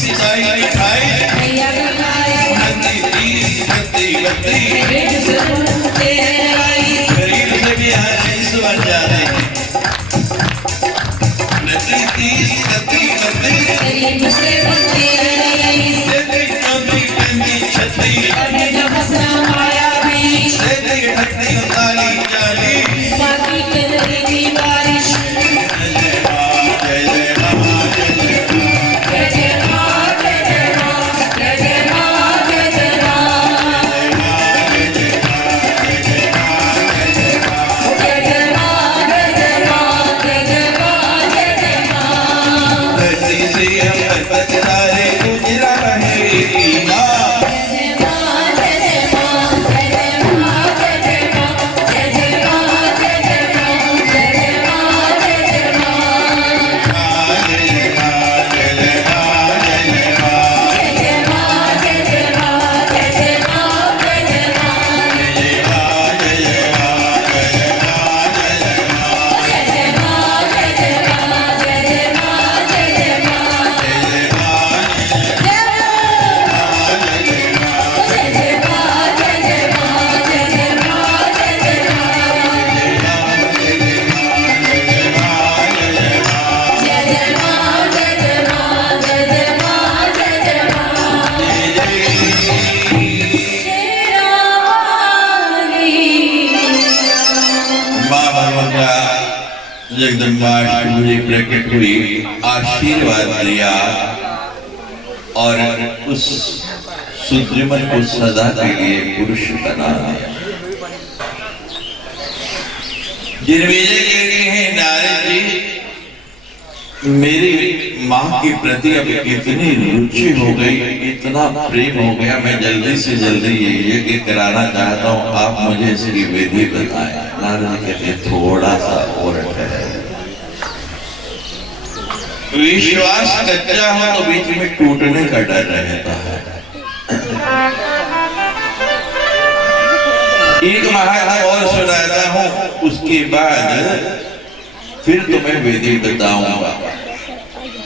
27 28 मैया कमाए 29 30 31 पेट सुनते आई गरीब से भी यहाँ 30 बन जाते 30 31 32 गरीब से बनते आई 33 34 36 अरे जब हंसना माया भी 37 38 39 40 बाकी चल रही बारिश जय जय मां जय जय मां जय जय मां जय जय मां जय जय मां जय जय मां जय जय मां जय जय मां जय जय मां जय जय मां धरती से अंबर तक सारे गुजरा रहे की मां जगदम्बाष्टमी प्रकट हुई, आशीर्वाद दिया और उस सुद्रीमन को सदा के लिए पुरुष बना दिया। जिनमेजय कहते हैं नारद जी, मेरी माँ के प्रति अब इतनी रुचि हो गई, इतना प्रेम हो गया, मैं जल्दी से जल्दी ये यज्ञ कराना चाहता हूँ, आप मुझे इसकी विधि बताएं। नारद कहते थोड़ा सा और है, विश्वास कच्चा हो तो बीच में टूटने का डर रहता है। एक महात्मा और सुनाता हूँ, उसके बाद फिर तुम्हें विधि बताऊंगा।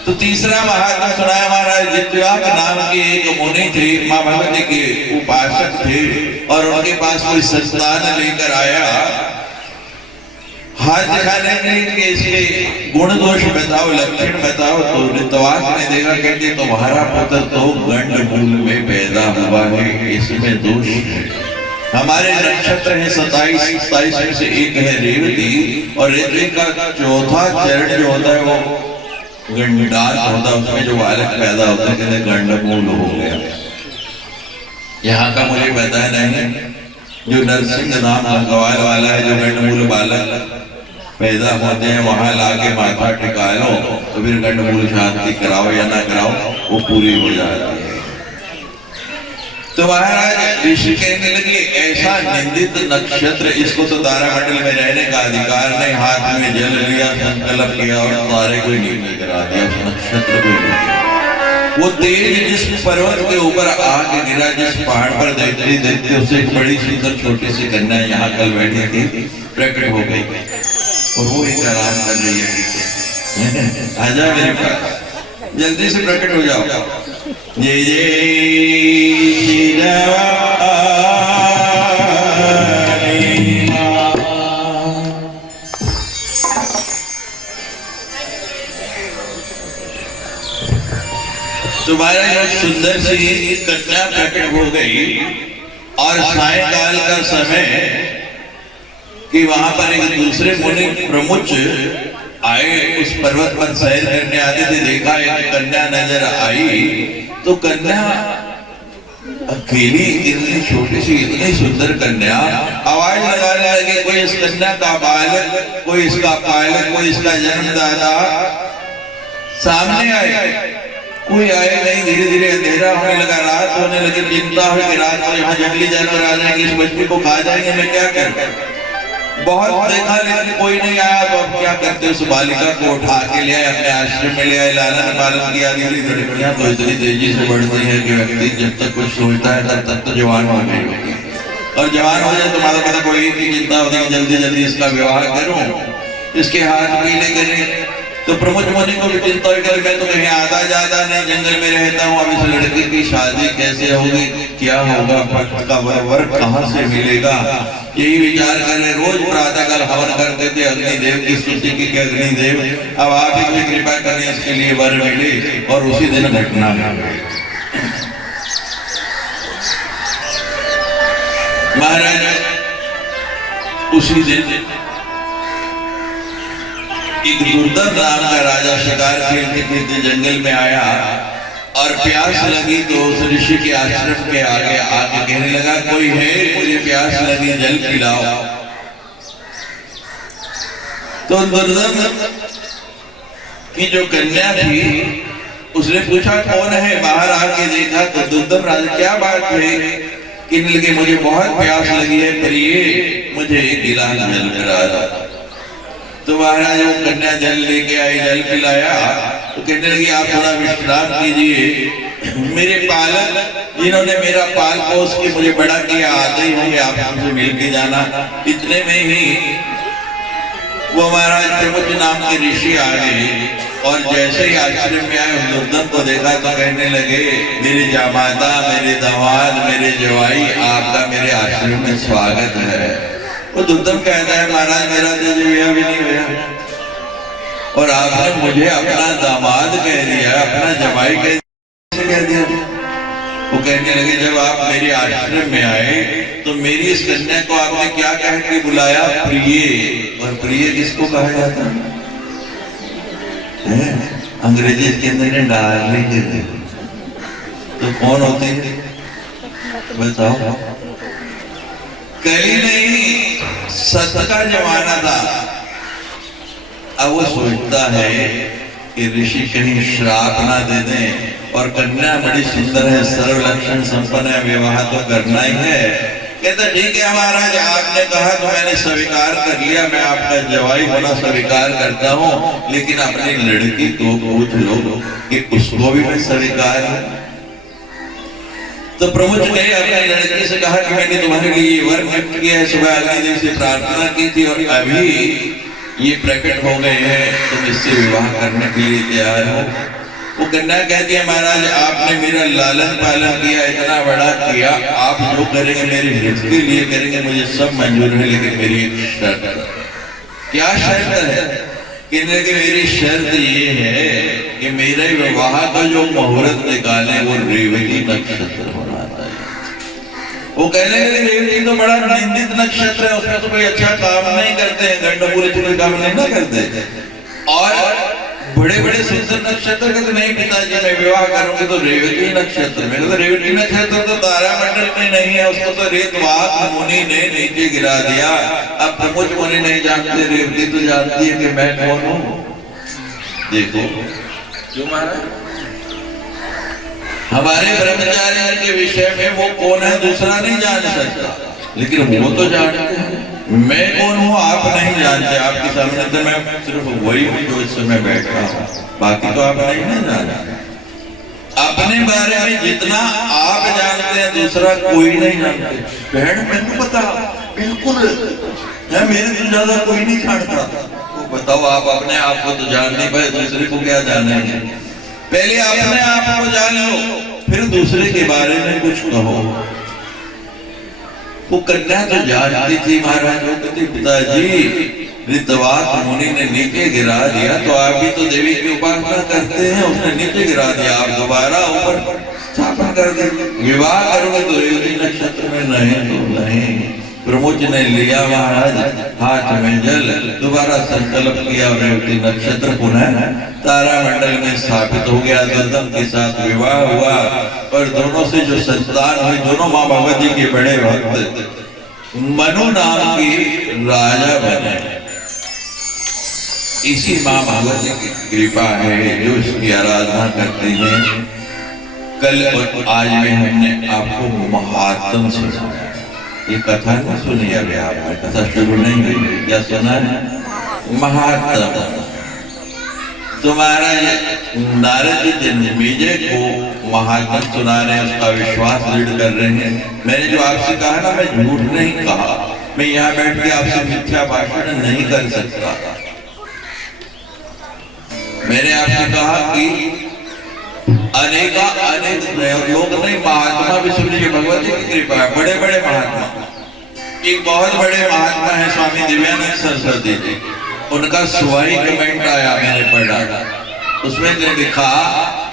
तो तीसरा महात्मा सुनाया महाराज जित्वाक नाम के एक मुनि थे, मां भगवती के उपासक थे और उनके पास कोई संतान लेकर आया, हाथ दिखाने के लिए कि इसके गुण दोष बताओ, लक्षण बताओ। तो ऋतवाक ने देखा, कहते तुम्हारा पुत्र तो गंड मूल में पैदा हुआ है, इसमें दोष है। हमारे नक्षत्र है 27 में से एक है रेवती, और रेवती का चौथा चरण जो होता है वो गंडात होता है, उसमें जो बालक पैदा होता है कहते गंडमूल हो गया। यहाँ का मुझे पता नहीं, जो नरसिंह नाम भगवान वाला है, जो गंडमूल बालक पैदा होते हैं वहां लाके माथा टिका लो तो फिर गंडमूल शांति कराओ या ना कराओ वो पूरी हो जाती है। तो महाराज ऋषि कहने लगे, ऐसा निंदित नक्षत्र, इसको तो तारामंडल में रहने का अधिकार नहीं, हाथ में जल लिया, संकल्प किया और तारे को नीचे करा दिया, उस नक्षत्र को नहीं। वो तेज जिस पर्वत के ऊपर आके गिरा, जिस पहाड़ पर देखते देखते उसे एक बड़ी सुंदर छोटी सी कन्या यहाँ कल बैठी थी प्रकट हो गई, और वो एक आराम कर रही है। आजा मेरे पास, जल्दी से प्रकट हो जाओ। जय जय तुम्हारा यह सुंदर सी कन्या प्रकट हो गई, और सायंकाल का समय कि वहां पर एक दूसरे मुनि प्रमुच आए, उस पर्वत पर सैर करने आते थे, देखा एक कन्या नजर आई। तो कन्या अकेली, इतनी छोटी सी, इतनी सुंदर कन्या, आवाज लगाने लगे, कोई इस कन्या का बालक, कोई इसका पालक, कोई इसका जन्मदाता सामने आए। कोई आए नहीं, धीरे धीरे अंधेरा होने लगा, रात होने लगी, चिंता है कि रात को यहाँ जंगली जानवर आ जाएंगे, इस बच्चे को खा जाएंगे, मैं क्या करूं। बहुत देखा लेकिन कोई नहीं आया, तो अब क्या करते, उस बालिका को उठा के ले आए, अपने आश्रम में ले आए, लालन पालन किया। धीरे लड़कियां तो इतनी तेजी से बढ़ती है कि व्यक्ति जब तक कुछ सोचता है तब तक तो जवान हो गई होगी, और जवान हो जाए तो माता पिता को एक ही चिंता होती है, जल्दी जल्दी इसका विवाह करूं, इसके हाथ पीले करें, तो प्रमुख मुनि को भी चिंता हुई कि मैं तो कहीं आता जाता नहीं, जंगल में रहता हूँ, अब इस लड़की की शादी कैसे होगी, क्या होगा, भक्त का वर कहाँ से मिलेगा। यही विचार कर रहे। रोज प्रातःकाल हवन करते थे अग्निदेव की स्तुति की कि अग्निदेव अब आप ही मुझे कृपा करें, इसके लिए वर मिले। और उसी दिन घटना घटी। महाराज उसी दिन एक दुर्दम नाम का राजा शिकार खेलते खेलते जंगल में आया और प्यास लगी तो उस ऋषि के आश्रम के आगे आके कहने लगा, कोई है, मुझे प्यास लगी, जल पिलाओ। तो दुर्दम की जो कन्या थी उसने पूछा कौन है, बाहर आके देखा तो दुर्दम राजा, क्या बात है, कहने लगे मुझे बहुत प्यास लगी है, प्रिय मुझे एक गिलास जल पिला दो। तो महाराज वो कन्या जल लेके आई, जल पिलाया तो कहने लगी आप थोड़ा विश्राम कीजिए, मेरे पालक जिन्होंने मेरा पाल पोस के मुझे बड़ा किया आते ही होंगे, आप हमसे मिल के जाना। इतने में ही वो महाराज प्रमुख नाम के ऋषि आ गए और जैसे ही आश्रम में आए दुर्दम को देखा तो कहने लगे, मेरे जामाता, मेरे दामाद, मेरे जवाई, आपका मेरे आश्रम में स्वागत है। वो दुर्दम कहता है, महाराज मेरा तो विवाह भी नहीं हुआ और आपने मुझे अपना दामाद कह दिया, अपना जमाई कह दिया। वो कहने लगे, जब आप मेरे आश्रम में आए तो मेरी इस कन्या को आपने क्या कह के बुलाया, प्रिय। और प्रिय किसको कहा जाता है? अंग्रेजी के अंदर डार्लिंग। तो कौन होते हैं बताओ? कहीं नहीं, सत्य का जमाना था। अब वो सोचता है कि ऋषि कहीं श्राप ना दे दें और कन्या बड़ी सुंदर है, सर्व लक्षण संपन्न है, विवाह तो करना ही है। कहता ठीक है महाराज, आपने कहा तो मैंने स्वीकार कर लिया, मैं आपका जवाई होना स्वीकार करता हूँ, लेकिन अपनी लड़की को पूछ लो कि उसको भी मैं स्वीकार हूँ। तो प्रमुख ने अपनी लड़की से कहा कि मैंने तुम्हारे लिए वर प्राप्त किया है, सुबह अग्निदेव से प्रार्थना की थी और अभी ये प्रकट हो गए हैं, तुम इससे विवाह करने के लिए तैयार हो। वो कन्या कहती है, महाराज आपने मेरा लालन पालन किया, इतना बड़ा किया, आप जो करेंगे मेरे हित के लिए करेंगे, मुझे सब मंजूर है, लेकिन मेरी एक शर्त है। क्या शर्त है? कहने लगे, मेरी शर्त ये है कि मेरे विवाह का जो मुहूर्त निकाले वो रेवती नक्षत्र होना चाहिए। वो कहने लगे, रेवती तो बड़ा निंदित नक्षत्र है, उसमें तो कोई अच्छा काम नहीं करते हैं, गंडमूल कोई काम नहीं ना करते। और बड़े बड़े सुंदर नक्षत्र के तो नहीं, पिताजी मैं विवाह करूंगी तो रेवती नक्षत्र में। तो रेवती नक्षत्र तो तारा मंडल में नहीं है, उसको तो रेतवाक मुनि ने नीचे गिरा दिया। अब प्रमुख मुनि नहीं जानते, रेवती तो जानती है कि मैं कौन हूँ। देखो क्यों महाराज, हमारे ब्रह्मचारी के विषय में वो कौन है दूसरा नहीं जान सकता, लेकिन वो तो जानते हैं। मैं कौन हूँ आप नहीं जानते, आपके सामने तो मैं सिर्फ वही हूँ जो इस समय बैठा हूँ, बाकी तो आप नहीं ना जानते। अपने बारे में जितना आप जानते हैं दूसरा कोई नहीं जानते। बहन मैंने पता बिल्कुल है, मेरे से ज्यादा कोई नहीं जानता। तो बताओ आप अपने आप को तो जान नहीं पाए, दूसरे को क्या जानेंगे? पहले अपने आप को जान लो, फिर दूसरे के बारे में कुछ कहो। वो कन्या तो जानती थी महाराज, वो कहती पिताजी ऋतवाक मुनि ने नीचे गिरा दिया, तो आप भी तो देवी की उपासना करते हैं, उसने नीचे गिरा दिया, आप दोबारा ऊपर स्थापन कर दे, विवाह करोगे तो रेवती नक्षत्र में, नहीं तो नहीं। प्रमुख ने लिया महाराज हाथ में जल, दोबारा संकल्प किया, रेवती नक्षत्र पुनः तारा मंडल में स्थापित हो गया। दुर्दम के साथ विवाह हुआ और दोनों से जो संतान हुई, दोनों माँ भगवती के बड़े भक्त मनु नाम की राजा बने। इसी माँ भगवती की कृपा है जो इसकी आराधना करते हैं। कल और आज में हमने आपको महात्म सुनाया, ये कथा नहीं सुनी अभी आपने, कथा शुरू नहीं हुई, क्या सुना है? महात्म। तुम्हारा नारद जी जन्मेजय को महात्म सुना रहे हैं, उसका विश्वास दृढ़ कर रहे हैं। मैंने जो आपसे कहा ना, मैं झूठ नहीं कहा, मैं यहाँ बैठ के आपसे मिथ्या भाषण नहीं कर सकता। मैंने आपसे कहा कि अनेका अनेक लोग नहीं, महात्मा भी सुनिए, भगवती की कृपा है, बड़े बड़े महात्मा। एक बहुत बड़े महात्मा है स्वामी दिव्यानंद सरस्वती जी, उनका सुहाई कमेंट आया, मैंने पढ़ा, उसमें लिखा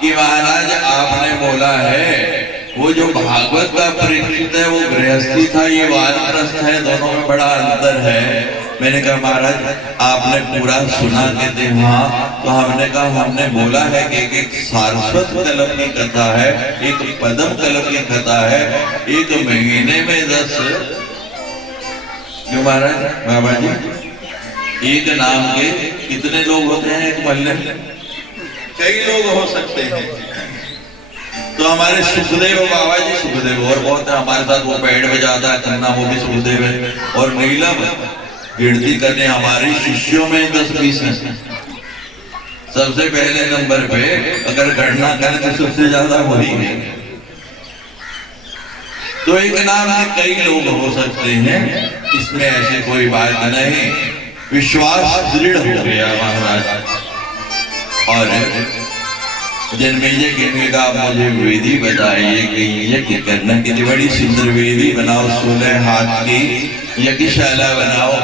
कि महाराज आपने बोला है वो जो भागवत का परीक्षित है वो गृहस्थी था, ये वानप्रस्थ है, दोनों में बड़ा अंतर है। मैंने कहा महाराज आपने पूरा सुना? कहते हाँ। तो हमने कहा हमने बोला है कि एक सारस्वत कलम की कथा है, एक पद्म कलम की कथा है, एक महीने में 10 क्यों महाराज बाबा जी, एक नाम के कितने लोग होते हैं एक महल्ले में? कई लोग हो सकते हैं। तो हमारे सुखदेव बाबा जी, सुखदेव और बहुत है हमारे साथ, वो पेड़ बजाता है खन्ना, वो भी सुखदेव है। और नीलम गिनती करने हमारे शिष्यों में 10-20 हैं। सबसे पहले नंबर पे अगर गणना करें तो सबसे ज्यादा वही है। तो एक नाम में कई लोग हो सकते हैं, इसमें ऐसी कोई बात नहीं। विश्वास दृढ़ हो गया महाराज। और जन्मेजय कहने का मुझे वेदी बताइए कि यज्ञ करना, कितनी बड़ी सुंदर वेदी बनाओ, 16 हाथ की यज्ञशाला बनाओ,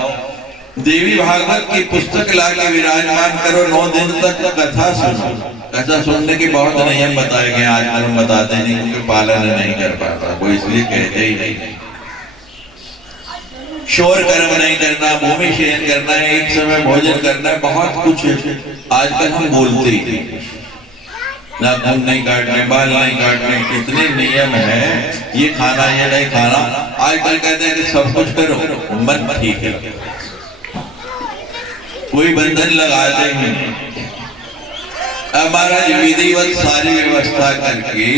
देवी भागवत की पुस्तक लाके विराजमान करो, 9 दिन तक कथा सुनो। कथा सुनने की बहुत नियम बताए गए, आजकल हम बताते नहीं क्योंकि पालन नहीं कर पाता वो, इसलिए कहते ही नहीं। शोर कर्म नहीं करना, भूमि शयन करना है, एक समय भोजन करना है, बहुत कुछ आजकल हम बोलते ही नाखून नहीं काटने, बाल नहीं काटने, कितने नियम है, ये खाना ये नहीं खाना। आजकल कहते हैं कि सब कुछ करो, मन ठीक है, कोई बंधन लगाते ही नहीं। हमारा विधिवत सारी व्यवस्था करके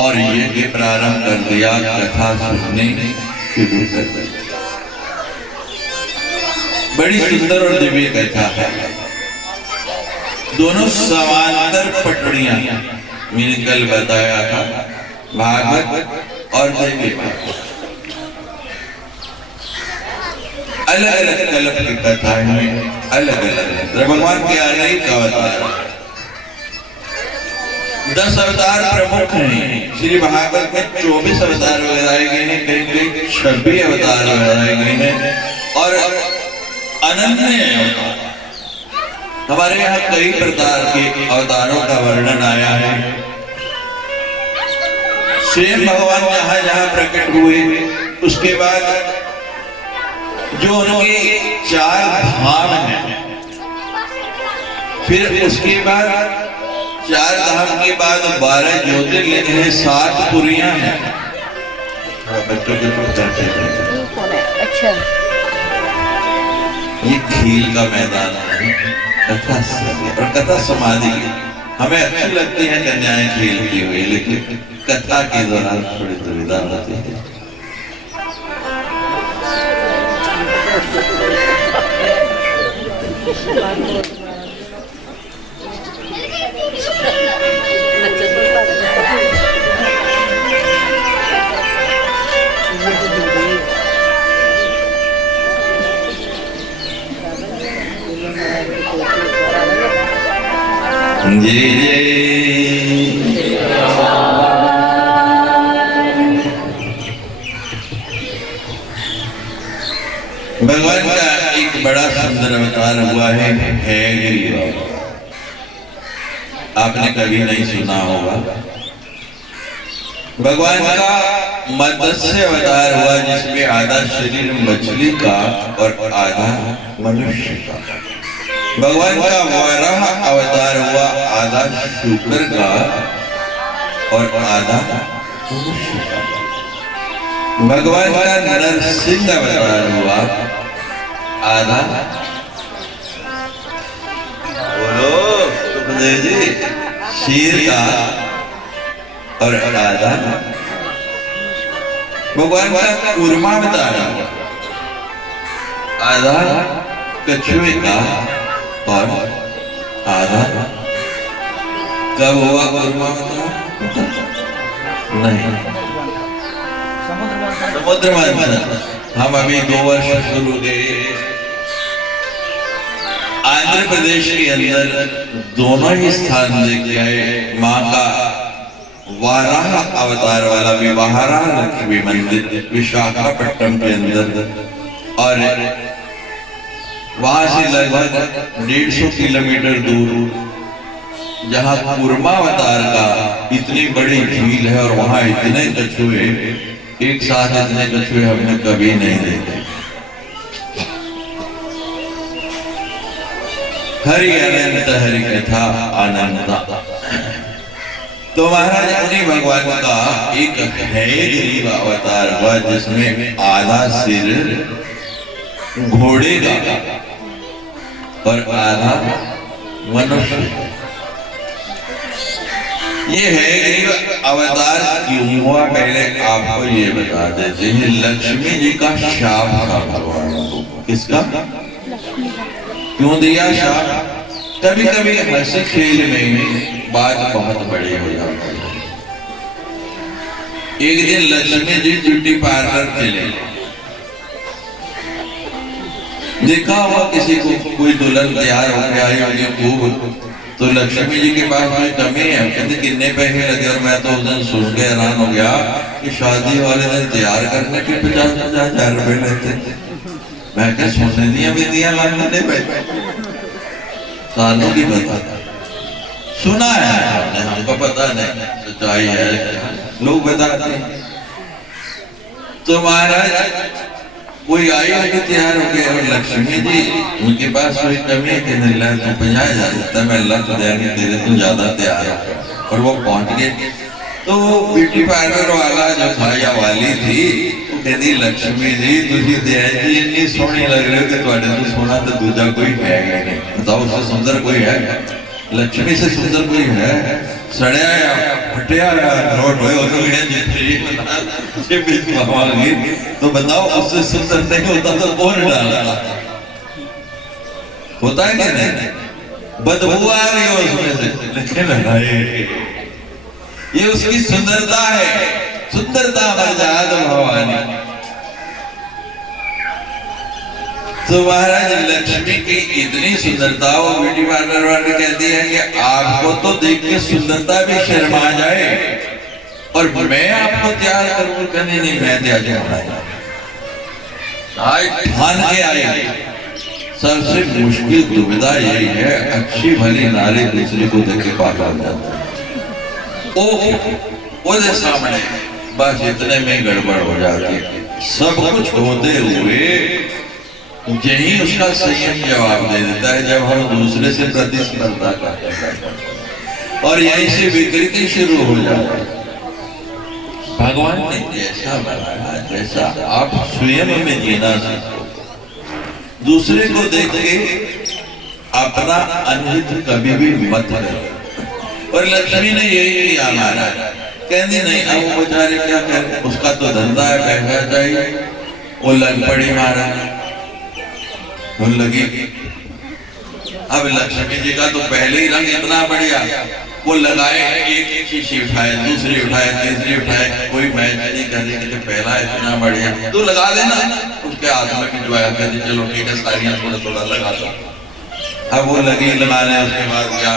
और यज्ञ प्रारंभ कर दिया, कथा सुनने शुरू कर दिया। बड़ी सुंदर और दिव्य कथा है। दोनों समांतर पटड़ियां मैंने कल बताया था, भागवत और देवी भागवत अलग अलग कल्प की कथाएं हैं, अलग अलग भगवान के अनेक अवतार, 10 अवतार प्रमुख हैं। श्री भागवत में 24 अवतार बताए गए हैं, कहीं 26 अवतार बताए गए हैं और अनन्य अवतार। हमारे यहाँ कई प्रकार के अवतारों का वर्णन आया है। स्वयं भगवान जहां जहां प्रकट हुए, उसके बाद जो उनके 4 धाम हैं, फिर उसके बाद 4 धाम के बाद 12 ज्योतिर्लिंग हैं, 7 पुरियां हैं। बच्चों के अच्छा, ये खेल का मैदान है, कथा और कथा समाधि हमें अच्छी लगती है, कन्याएं खेलती हुई, लेकिन कथा के दौरान थोड़ी दुविधा होती है। जय जय भगवान का एक बड़ा सुंदर अवतार हुआ है गिरी बाबा। आपने कभी नहीं सुना होगा। भगवान का मत्स्य अवतार हुआ, जिसमें आधा शरीर मछली का और आधा मनुष्य का। भगवान का वराह अवतार हुआ, आधा शुक्र का और आधा मनुष्य का। भगवान का नरसिंह अवतार हुआ, आधा बोलो सुखदेव जी शेर का और आधा। भगवान का कूर्मा अवतार हुआ, आधा कछुए का और आधा। कब हुआ कूर्मा नहीं, समुद्र मंथन। हम अभी 2 वर्ष शुरू गए, आंध्र प्रदेश के अंदर दोनों ही स्थान देखे गए माँ का वाराह अवतार वाला विवाहरा लक्ष्मी मंदिर विशाखापट्टनम के अंदर और वहां से लगभग 150 किलोमीटर दूर जहां कूर्मावतार का इतनी बड़ी झील है और वहां इतने कछुए एक साथ इतने कछुए हमने कभी नहीं देखे। हरि अनंत हरि कथा अनंता। तो महाराज उन्हीं भगवान का एक हयग्रीव अवतार हुआ जिसमें आधा सिर घोड़े का और आधा मनुष्य। ये हयग्रीव अवतार क्यों हुआ पहले आपको ये बता देते हैं। लक्ष्मी जी का शाप था भगवान को। किसका? क्यों दिया शाप? कभी कभी हंसी खेल में बात बहुत बड़ी हो जाती है। एक दिन लक्ष्मी जी ब्यूटी पार्लर चले, देखा हुआ किसी को कोई दुल्हन तैयार होकर आई होगी खूब, तो लक्ष्मी जी के पास कोई कमी है। कहते कितने पैसे लगे? और मैं तो उस दिन सुन के हैरान हो गया कि शादी वाले दिन तैयार करने के 50,000 रुपए लेते। मैं क्या सोने दिया विधियां लाने पे सालों की बता सुना है हमने, हमको पता नहीं सच्चाई है, लोग बताते हैं। तो महाराज कोई आई होगी तैयार हो गए और लक्ष्मी जी उनके पास कोई कमी है कि नहीं ला तो 50,000 देता मैं अल्लाह को देने तेरे तुम ज्यादा तैयार हो। और वो पहुंच गए तो वो ब्यूटी पार्लर वाला जो था या वाली थी वो कहती लक्ष्मी जी तुझी जी इतनी सोहनी लग रही हो कि तुहाडे तो सोना तो दूजा कोई है नहीं, बताओ उससे सुंदर कोई है? लक्ष्मी से सुंदर कोई है? सड़िया या फटिया या नोट हो तो बताओ उससे सुंदर नहीं होता तो कौन डालता? होता है कि नहीं? बदबू आ रही हो उसमें से, लेकिन ये उसकी सुंदरता है। सुंदरता मर्याद भवानी। तो महाराज लक्ष्मी की इतनी सुंदरता वो ब्यूटी पार्लर वाले कहती है कि आपको तो देख के सुंदरता भी शर्मा जाए और मैं आपको तैयार करूं। कहने नहीं मैं तैयार ठान के आए। सबसे मुश्किल दुविधा यही है, अच्छी भली नारी दूसरे को देख के पागल जाती है। वो सामने बस इतने में गड़बड़ हो जाती है। सब कुछ होते हुए यही उसका संयम जवाब दे देता है जब हम दूसरे से प्रतिस्पर्धा करते हैं और यहीं से विकृति शुरू हो जाती है। भगवान ने जैसा बनाया जैसा आप स्वयं में जीना सीखो, दूसरे को देख के अपना अनहित कभी भी मत करो। और लक्ष्मी ने यही किया महाराज। कहती नहीं अब वो बेचारे क्या करें, उसका तो धंधा है, पैसा चाहिए। वो लग पड़ी महाराज, वो लगी। अब लक्ष्मी जी का तो पहले ही रंग इतना बढ़िया, वो लगाए एक शीशी उठाए, दूसरी उठाए, तीसरी उठाए, कोई मैच नहीं करने के लिए पहला इतना बढ़िया तो लगा लेना। उसके हाथ में भिजवाया, कहती चलो ठीक है साड़ियाँ थोड़ा थोड़ा लगा दो। अब वो लगी लगाने, उसके बाद क्या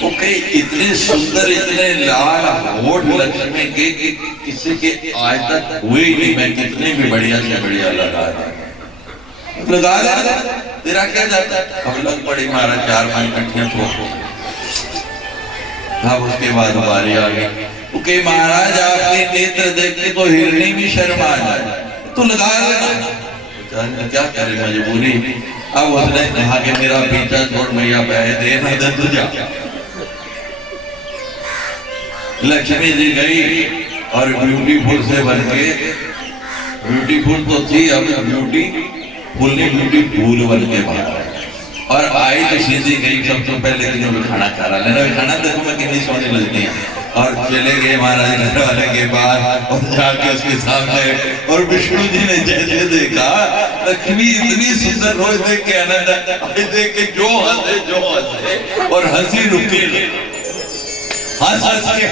वो कई इतने सुंदर इतने लाल होठ लक्ष्मी के कि किसी के आज तक हुए ही नहीं। मैं कितने भी बढ़िया से बढ़िया लगा तेरा क्या जाता है। हम लोग बड़ी मारा 4-5 कट्ठियां छोड़। अब उसके बाद बारी आ गई कि महाराज आपके नेत्र देख के तो हिरनी भी शर्मा जाए, तो लगा लेना। क्या करे मजबूरी। अब उसने कहा कि मेरा पीछा छोड़ भैया पैसे देना दे तुझा। लक्ष्मी जी गई और ब्यूटीफुल से बन के, ब्यूटीफुल तो थी अब ब्यूटीफुल नहीं ब्यूटीफुल बन के बाहर और आई तो सीधी गई सबसे पहले कि खाना खा रहा लेना, खाना देखो मैं कितनी सोनी लगती है। और चले गए महाराज घर वाले के पास और जाके उसके सामने, और विष्णु जी ने जैसे देखा लक्ष्मी इतनी सुंदर रोज देख के आनंद देख के जो हंसे और हंसी रुकी नहीं। हंस के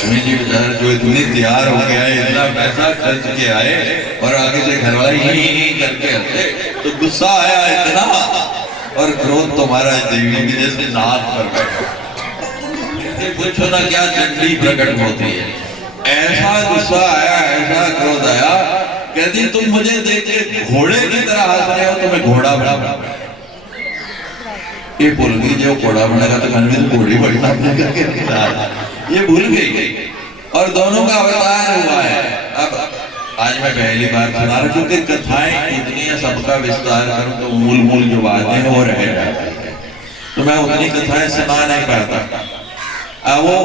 लक्ष्मी जी बेचारे जो इतनी तैयार हो के आए, इतना पैसा खर्च के आए और आगे से घर वाले ही करके हंसे, तो गुस्सा आया इतना, और क्रोध तुम्हारा देवी की जैसे नाक पर बैठा। पूछो ना क्या चंडी प्रकट होती है, ऐसा गुस्सा आया, ऐसा क्रोध आया। कहती तुम मुझे देख के घोड़े की तरह हंस रहे हो, तुम्हें घोड़ा बना। ये भूल गई जो घोड़ा बनेगा तो मन में घोड़ी बढ़ना पड़ेगा, ये भूल गई। और दोनों का अवतार हुआ है। अब आज मैं पहली बार सुना रहा, क्योंकि कथाएं इतनी है, सबका विस्तार करूं तो मूल मूल जो बातें हैं वो रह जाती है, तो मैं उतनी कथाएं सुना नहीं पाता। अब वो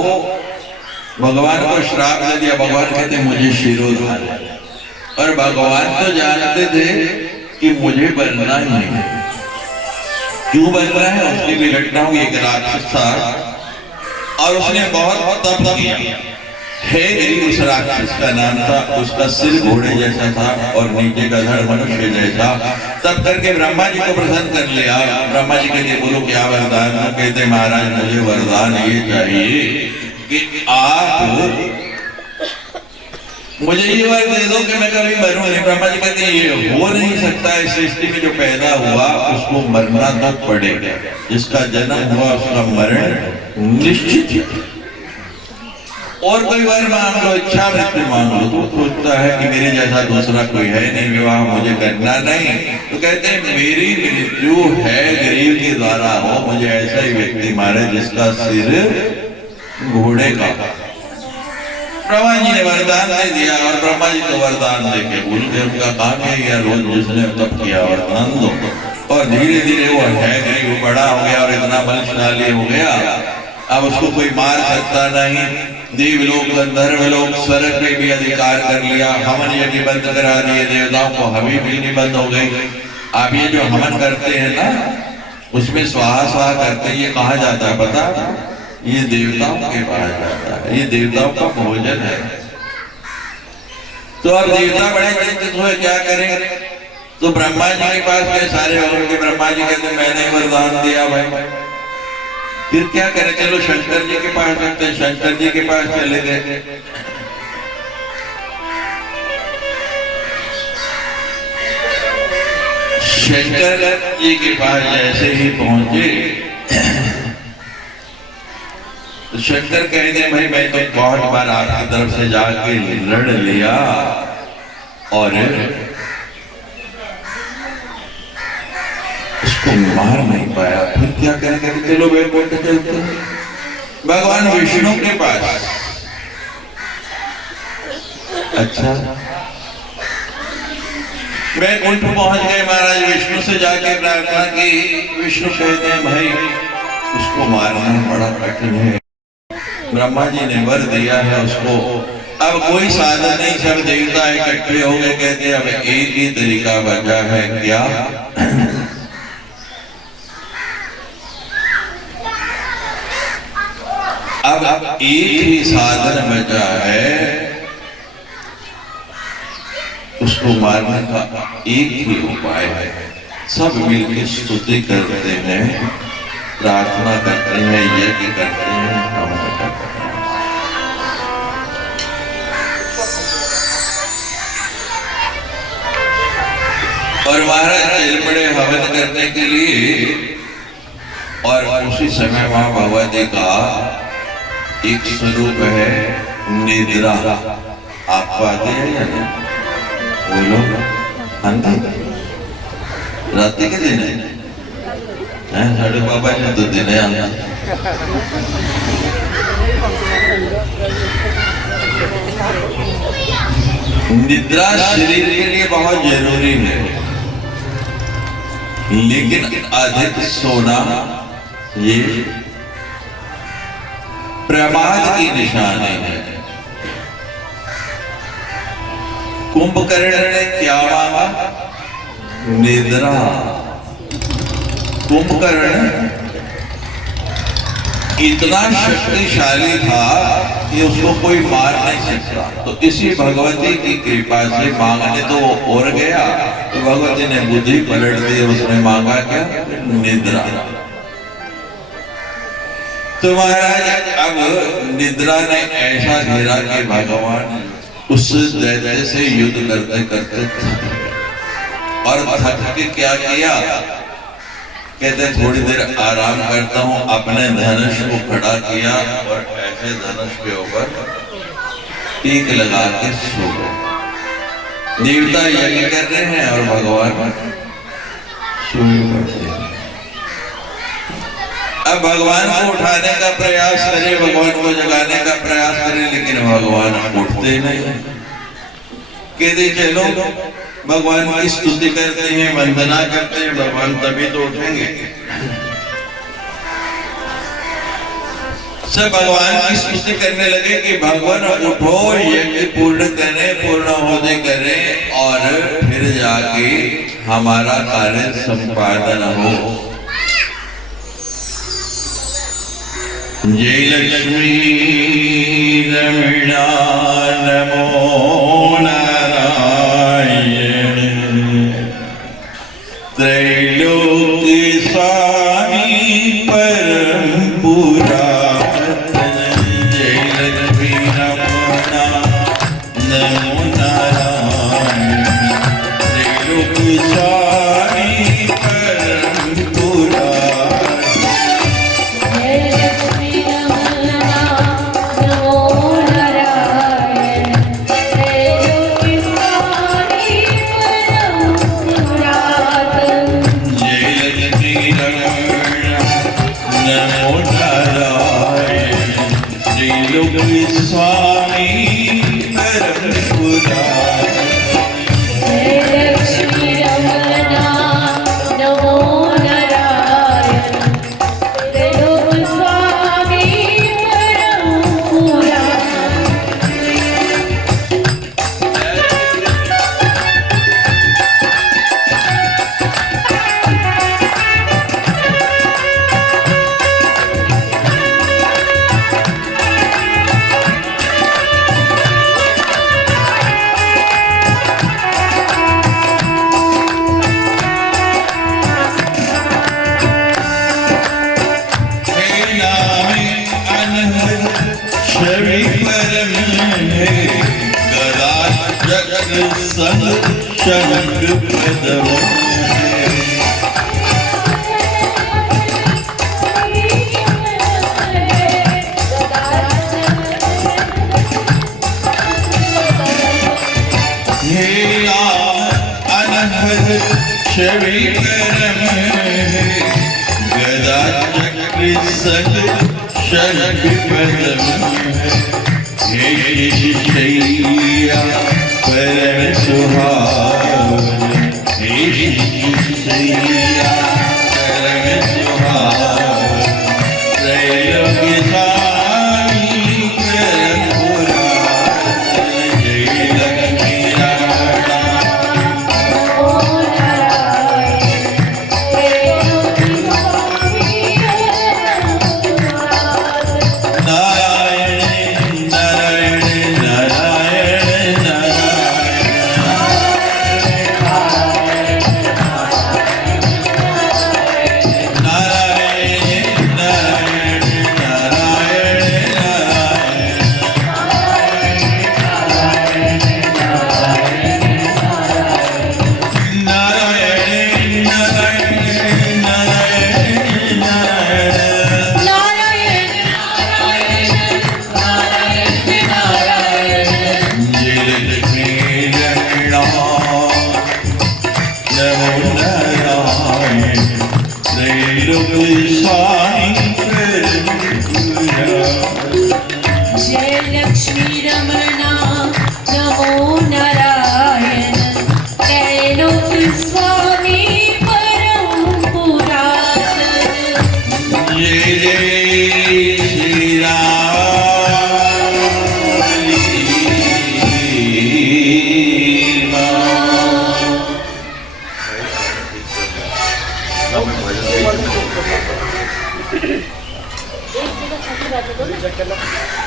भगवान को श्राप दे दिया। भगवान कहते मुझे शिरोधार्य, और भगवान तो जानते थे कि मुझे बनना ही नहीं है। क्यों बन रहा है उसकी भी घटना हुई। एक राक्षस था और उसने बहुत तप किया। हेगिरी उस राक्षस का नाम था। उसका सिर घोड़े जैसा था और नीचे का धड़ मनुष्य जैसा। तब करके ब्रह्मा जी को प्रसन्न कर लिया। ब्रह्मा जी कहते बोलो क्या वरदान? कहते महाराज मुझे वरदान ये चाहिए कि आप मुझे ये वर दे दो कि मैं कभी मरूं नहीं। ब्रह्मा जी कहते ये हो नहीं सकता, इस सृष्टि में जो पैदा हुआ उसको मरना तो पड़ेगा। जिसका जन्म हुआ उसका मरण निश्चित है। और कोई वर मांग लो, इच्छा मृत्यु मांग लो। तो सोचता है कि मेरे जैसा दूसरा कोई है नहीं, विवाह मुझे करना नहीं। तो कहते हैं मेरी मृत्यु है गरीब के द्वारा हो, मुझे ऐसा ही व्यक्ति मारे जिसका सिर घोड़े का। ब्रह्मा जी ने वरदान दे दिया और ब्रह्मा जी को वरदान देके भूल गए। उनका काम है रोज जिसने तप किया वरदान दो। और धीरे धीरे वो है गरीब बड़ा हो गया और इतना बलशाली हो गया, अब उसको कोई मार सकता नहीं। देवलोक गंधर्व लोग स्वर्ग पे भी अधिकार कर लिया। हवन यज्ञ बंद करा दिए, देवताओं को हवी मिलनी बंद हो गई। आप ये जो हवन करते हैं ना, उसमें स्वाहा स्वाहा करते, ये कहा जाता है पता? ये देवताओं के पास जाता है, ये देवताओं का भोजन है। तो अब देवता बड़े चिंतित हुए क्या करें। तो ब्रह्मा जी के पास गए, सारे होकर के ब्रह्मा जी कहते मैंने वरदान दिया भाई, फिर क्या करें? चलो शंकर जी के पास जाते हैं। शंकर जी के पास चले गए। शंकर जी के पास जैसे ही पहुंचे, तो शंकर कहते भाई मैं तो बहुत बार आपकी तरफ से जाके लड़ लिया और उसको मार नहीं पाया, फिर क्या करेंगे? चलो वैकुंठ चलते हैं भगवान विष्णु के पास। अच्छा, वैकुंठ पहुंच गए महाराज। विष्णु से जाके प्रार्थना की। विष्णु कहते हैं भाई उसको मारना बड़ा कठिन है। ब्रह्मा जी ने वर दिया है उसको, अब कोई साधन नहीं, सब देवता इकट्ठे हो गए। कहते अब एक ही तरीका बचा है, क्या? अब एक ही साधन बचा है, उसको मारने का एक ही उपाय है। सब मिलकर स्तुति करते हैं, प्रार्थना करते हैं, यज्ञ करते हैं, हवन करते हैं। और महाराज चल पड़े हवन करने के लिए। और उसी समय वहां भगवती का एक स्वरूप है निद्रा। आपको आते हैं या नहीं? बोलो रात्रि के दिन है साढ़े बाबा ने तो दिन है। निद्रा शरीर के लिए बहुत जरूरी है, लेकिन अधिक सोना ये प्रमाद की निशानी है। कुंभकर्ण ने क्या मांगा? निद्रा। कुंभकर्ण इतना शक्तिशाली था कि उसको कोई मार नहीं सकता। तो इसी भगवती की कृपा से मांगने तो और गया, तो भगवती ने बुद्धि पलट दी। उसने मांगा क्या? निद्रा। तो महाराज अब निद्रा ने ऐसा घेरा कि भगवान उस दैत्य से युद्ध करते करते थक और थक के क्या किया, कहते थोड़ी देर आराम करता हूं, अपने धनुष को खड़ा किया और ऐसे धनुष के ऊपर टीक लगा के सो गए। देवता यज्ञ कर रहे हैं और भगवान सोए पड़े। अब भगवान को उठाने का प्रयास करें, भगवान को जगाने का प्रयास करें, लेकिन भगवान उठते नहीं। कहते चलो भगवान की स्तुति करते हैं, वंदना करते हैं, भगवान तभी तो उठेंगे। सब भगवान की स्तुति करने लगे कि भगवान उठो, यज्ञ पूर्ण करें, पूर्ण होने करें और फिर जाके हमारा कार्य संपादन हो। जय लक्ष्मी रमणा नमो नारायण त्रैलोक्य स्वामी परम पुरातन। जय लक्ष्मी रमणा नमो नारायण त्रैलोक्य स्वामी परम पुरातन। स्वामी परम लक्ष्मी रमणा नमो नारायण त्रैलोक स्वामी परम छवि परम गदा चक्र संग शंख पदम। हे शैया परम सुहावन, हे शैया परम सुहावन त्रैलोक्य स्वामी परम पुरातन। जय लक्ष्मी रमणा जय लक्ष्मी रमणा नमो नारायण त्रैलोक स्वामी परम पुरातन। जय जय श्री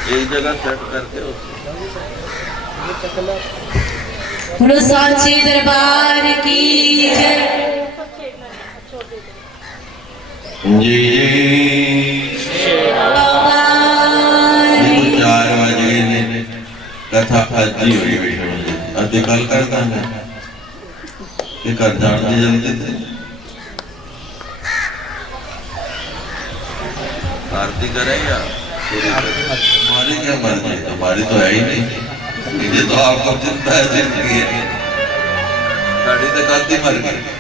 एक जगह सेट करके बोलो सांची दरबार की जय। जय जय कथा अज ही हुई विष्णु जी अति कल कर देंगे कि घर जान की जल्दी थे आरती करेगा हमारी क्या मर्जी तुम्हारी तो है ही नहीं ये तो आपको चिंता है जिंदगी है गाड़ी तो गलती मर गई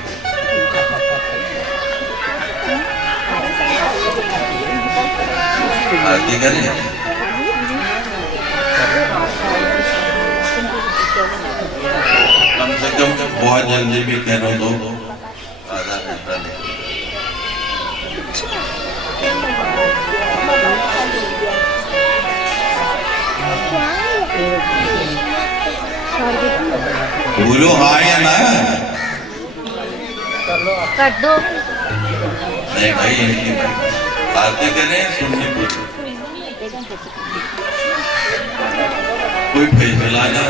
आरती करें कम से कम बहुत जल्दी भी कह रहा दो आधा घंटा नहीं बोलो हाँ या ना कर दो नहीं भाई इनकी आरती करें सुनने पूछो कोई फैसला ना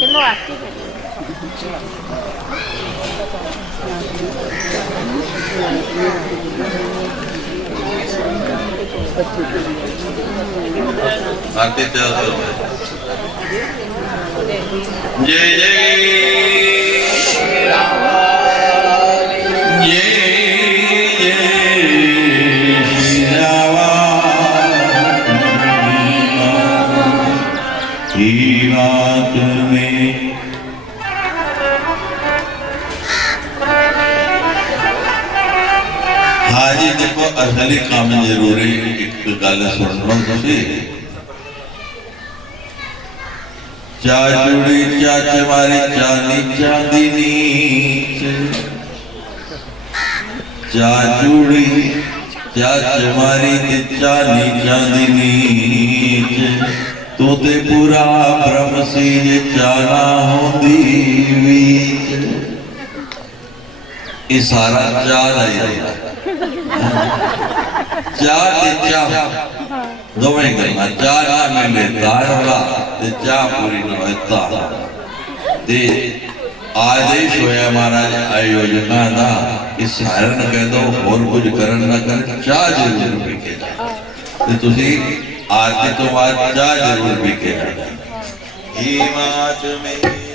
चलो आरती करिए आरती चल जय जय श्री राम जय जय श्री राम ही रात में हाँ जी देखो असली काम जरूरी एक गल सुन लो तुसी चा जुड़ी चा चमारी चांदी चांदी नीच चा जुड़ी चा चमारी ते चांदी चांदी नीच तू ते पूरा ब्रह्म सी जे चाना होंदी वीच ये सारा चाल है चार ते चाह दोवें गल्लां चार ना मिले तारवा ते चाह पूरी न होता ते आदेश होया महाराज आयोजका दा कि सारन कह दो और कुछ करन ना कर चाह जरूर पी के ते तुसी आरती तो बाद चाह जरूर पी के ही मात में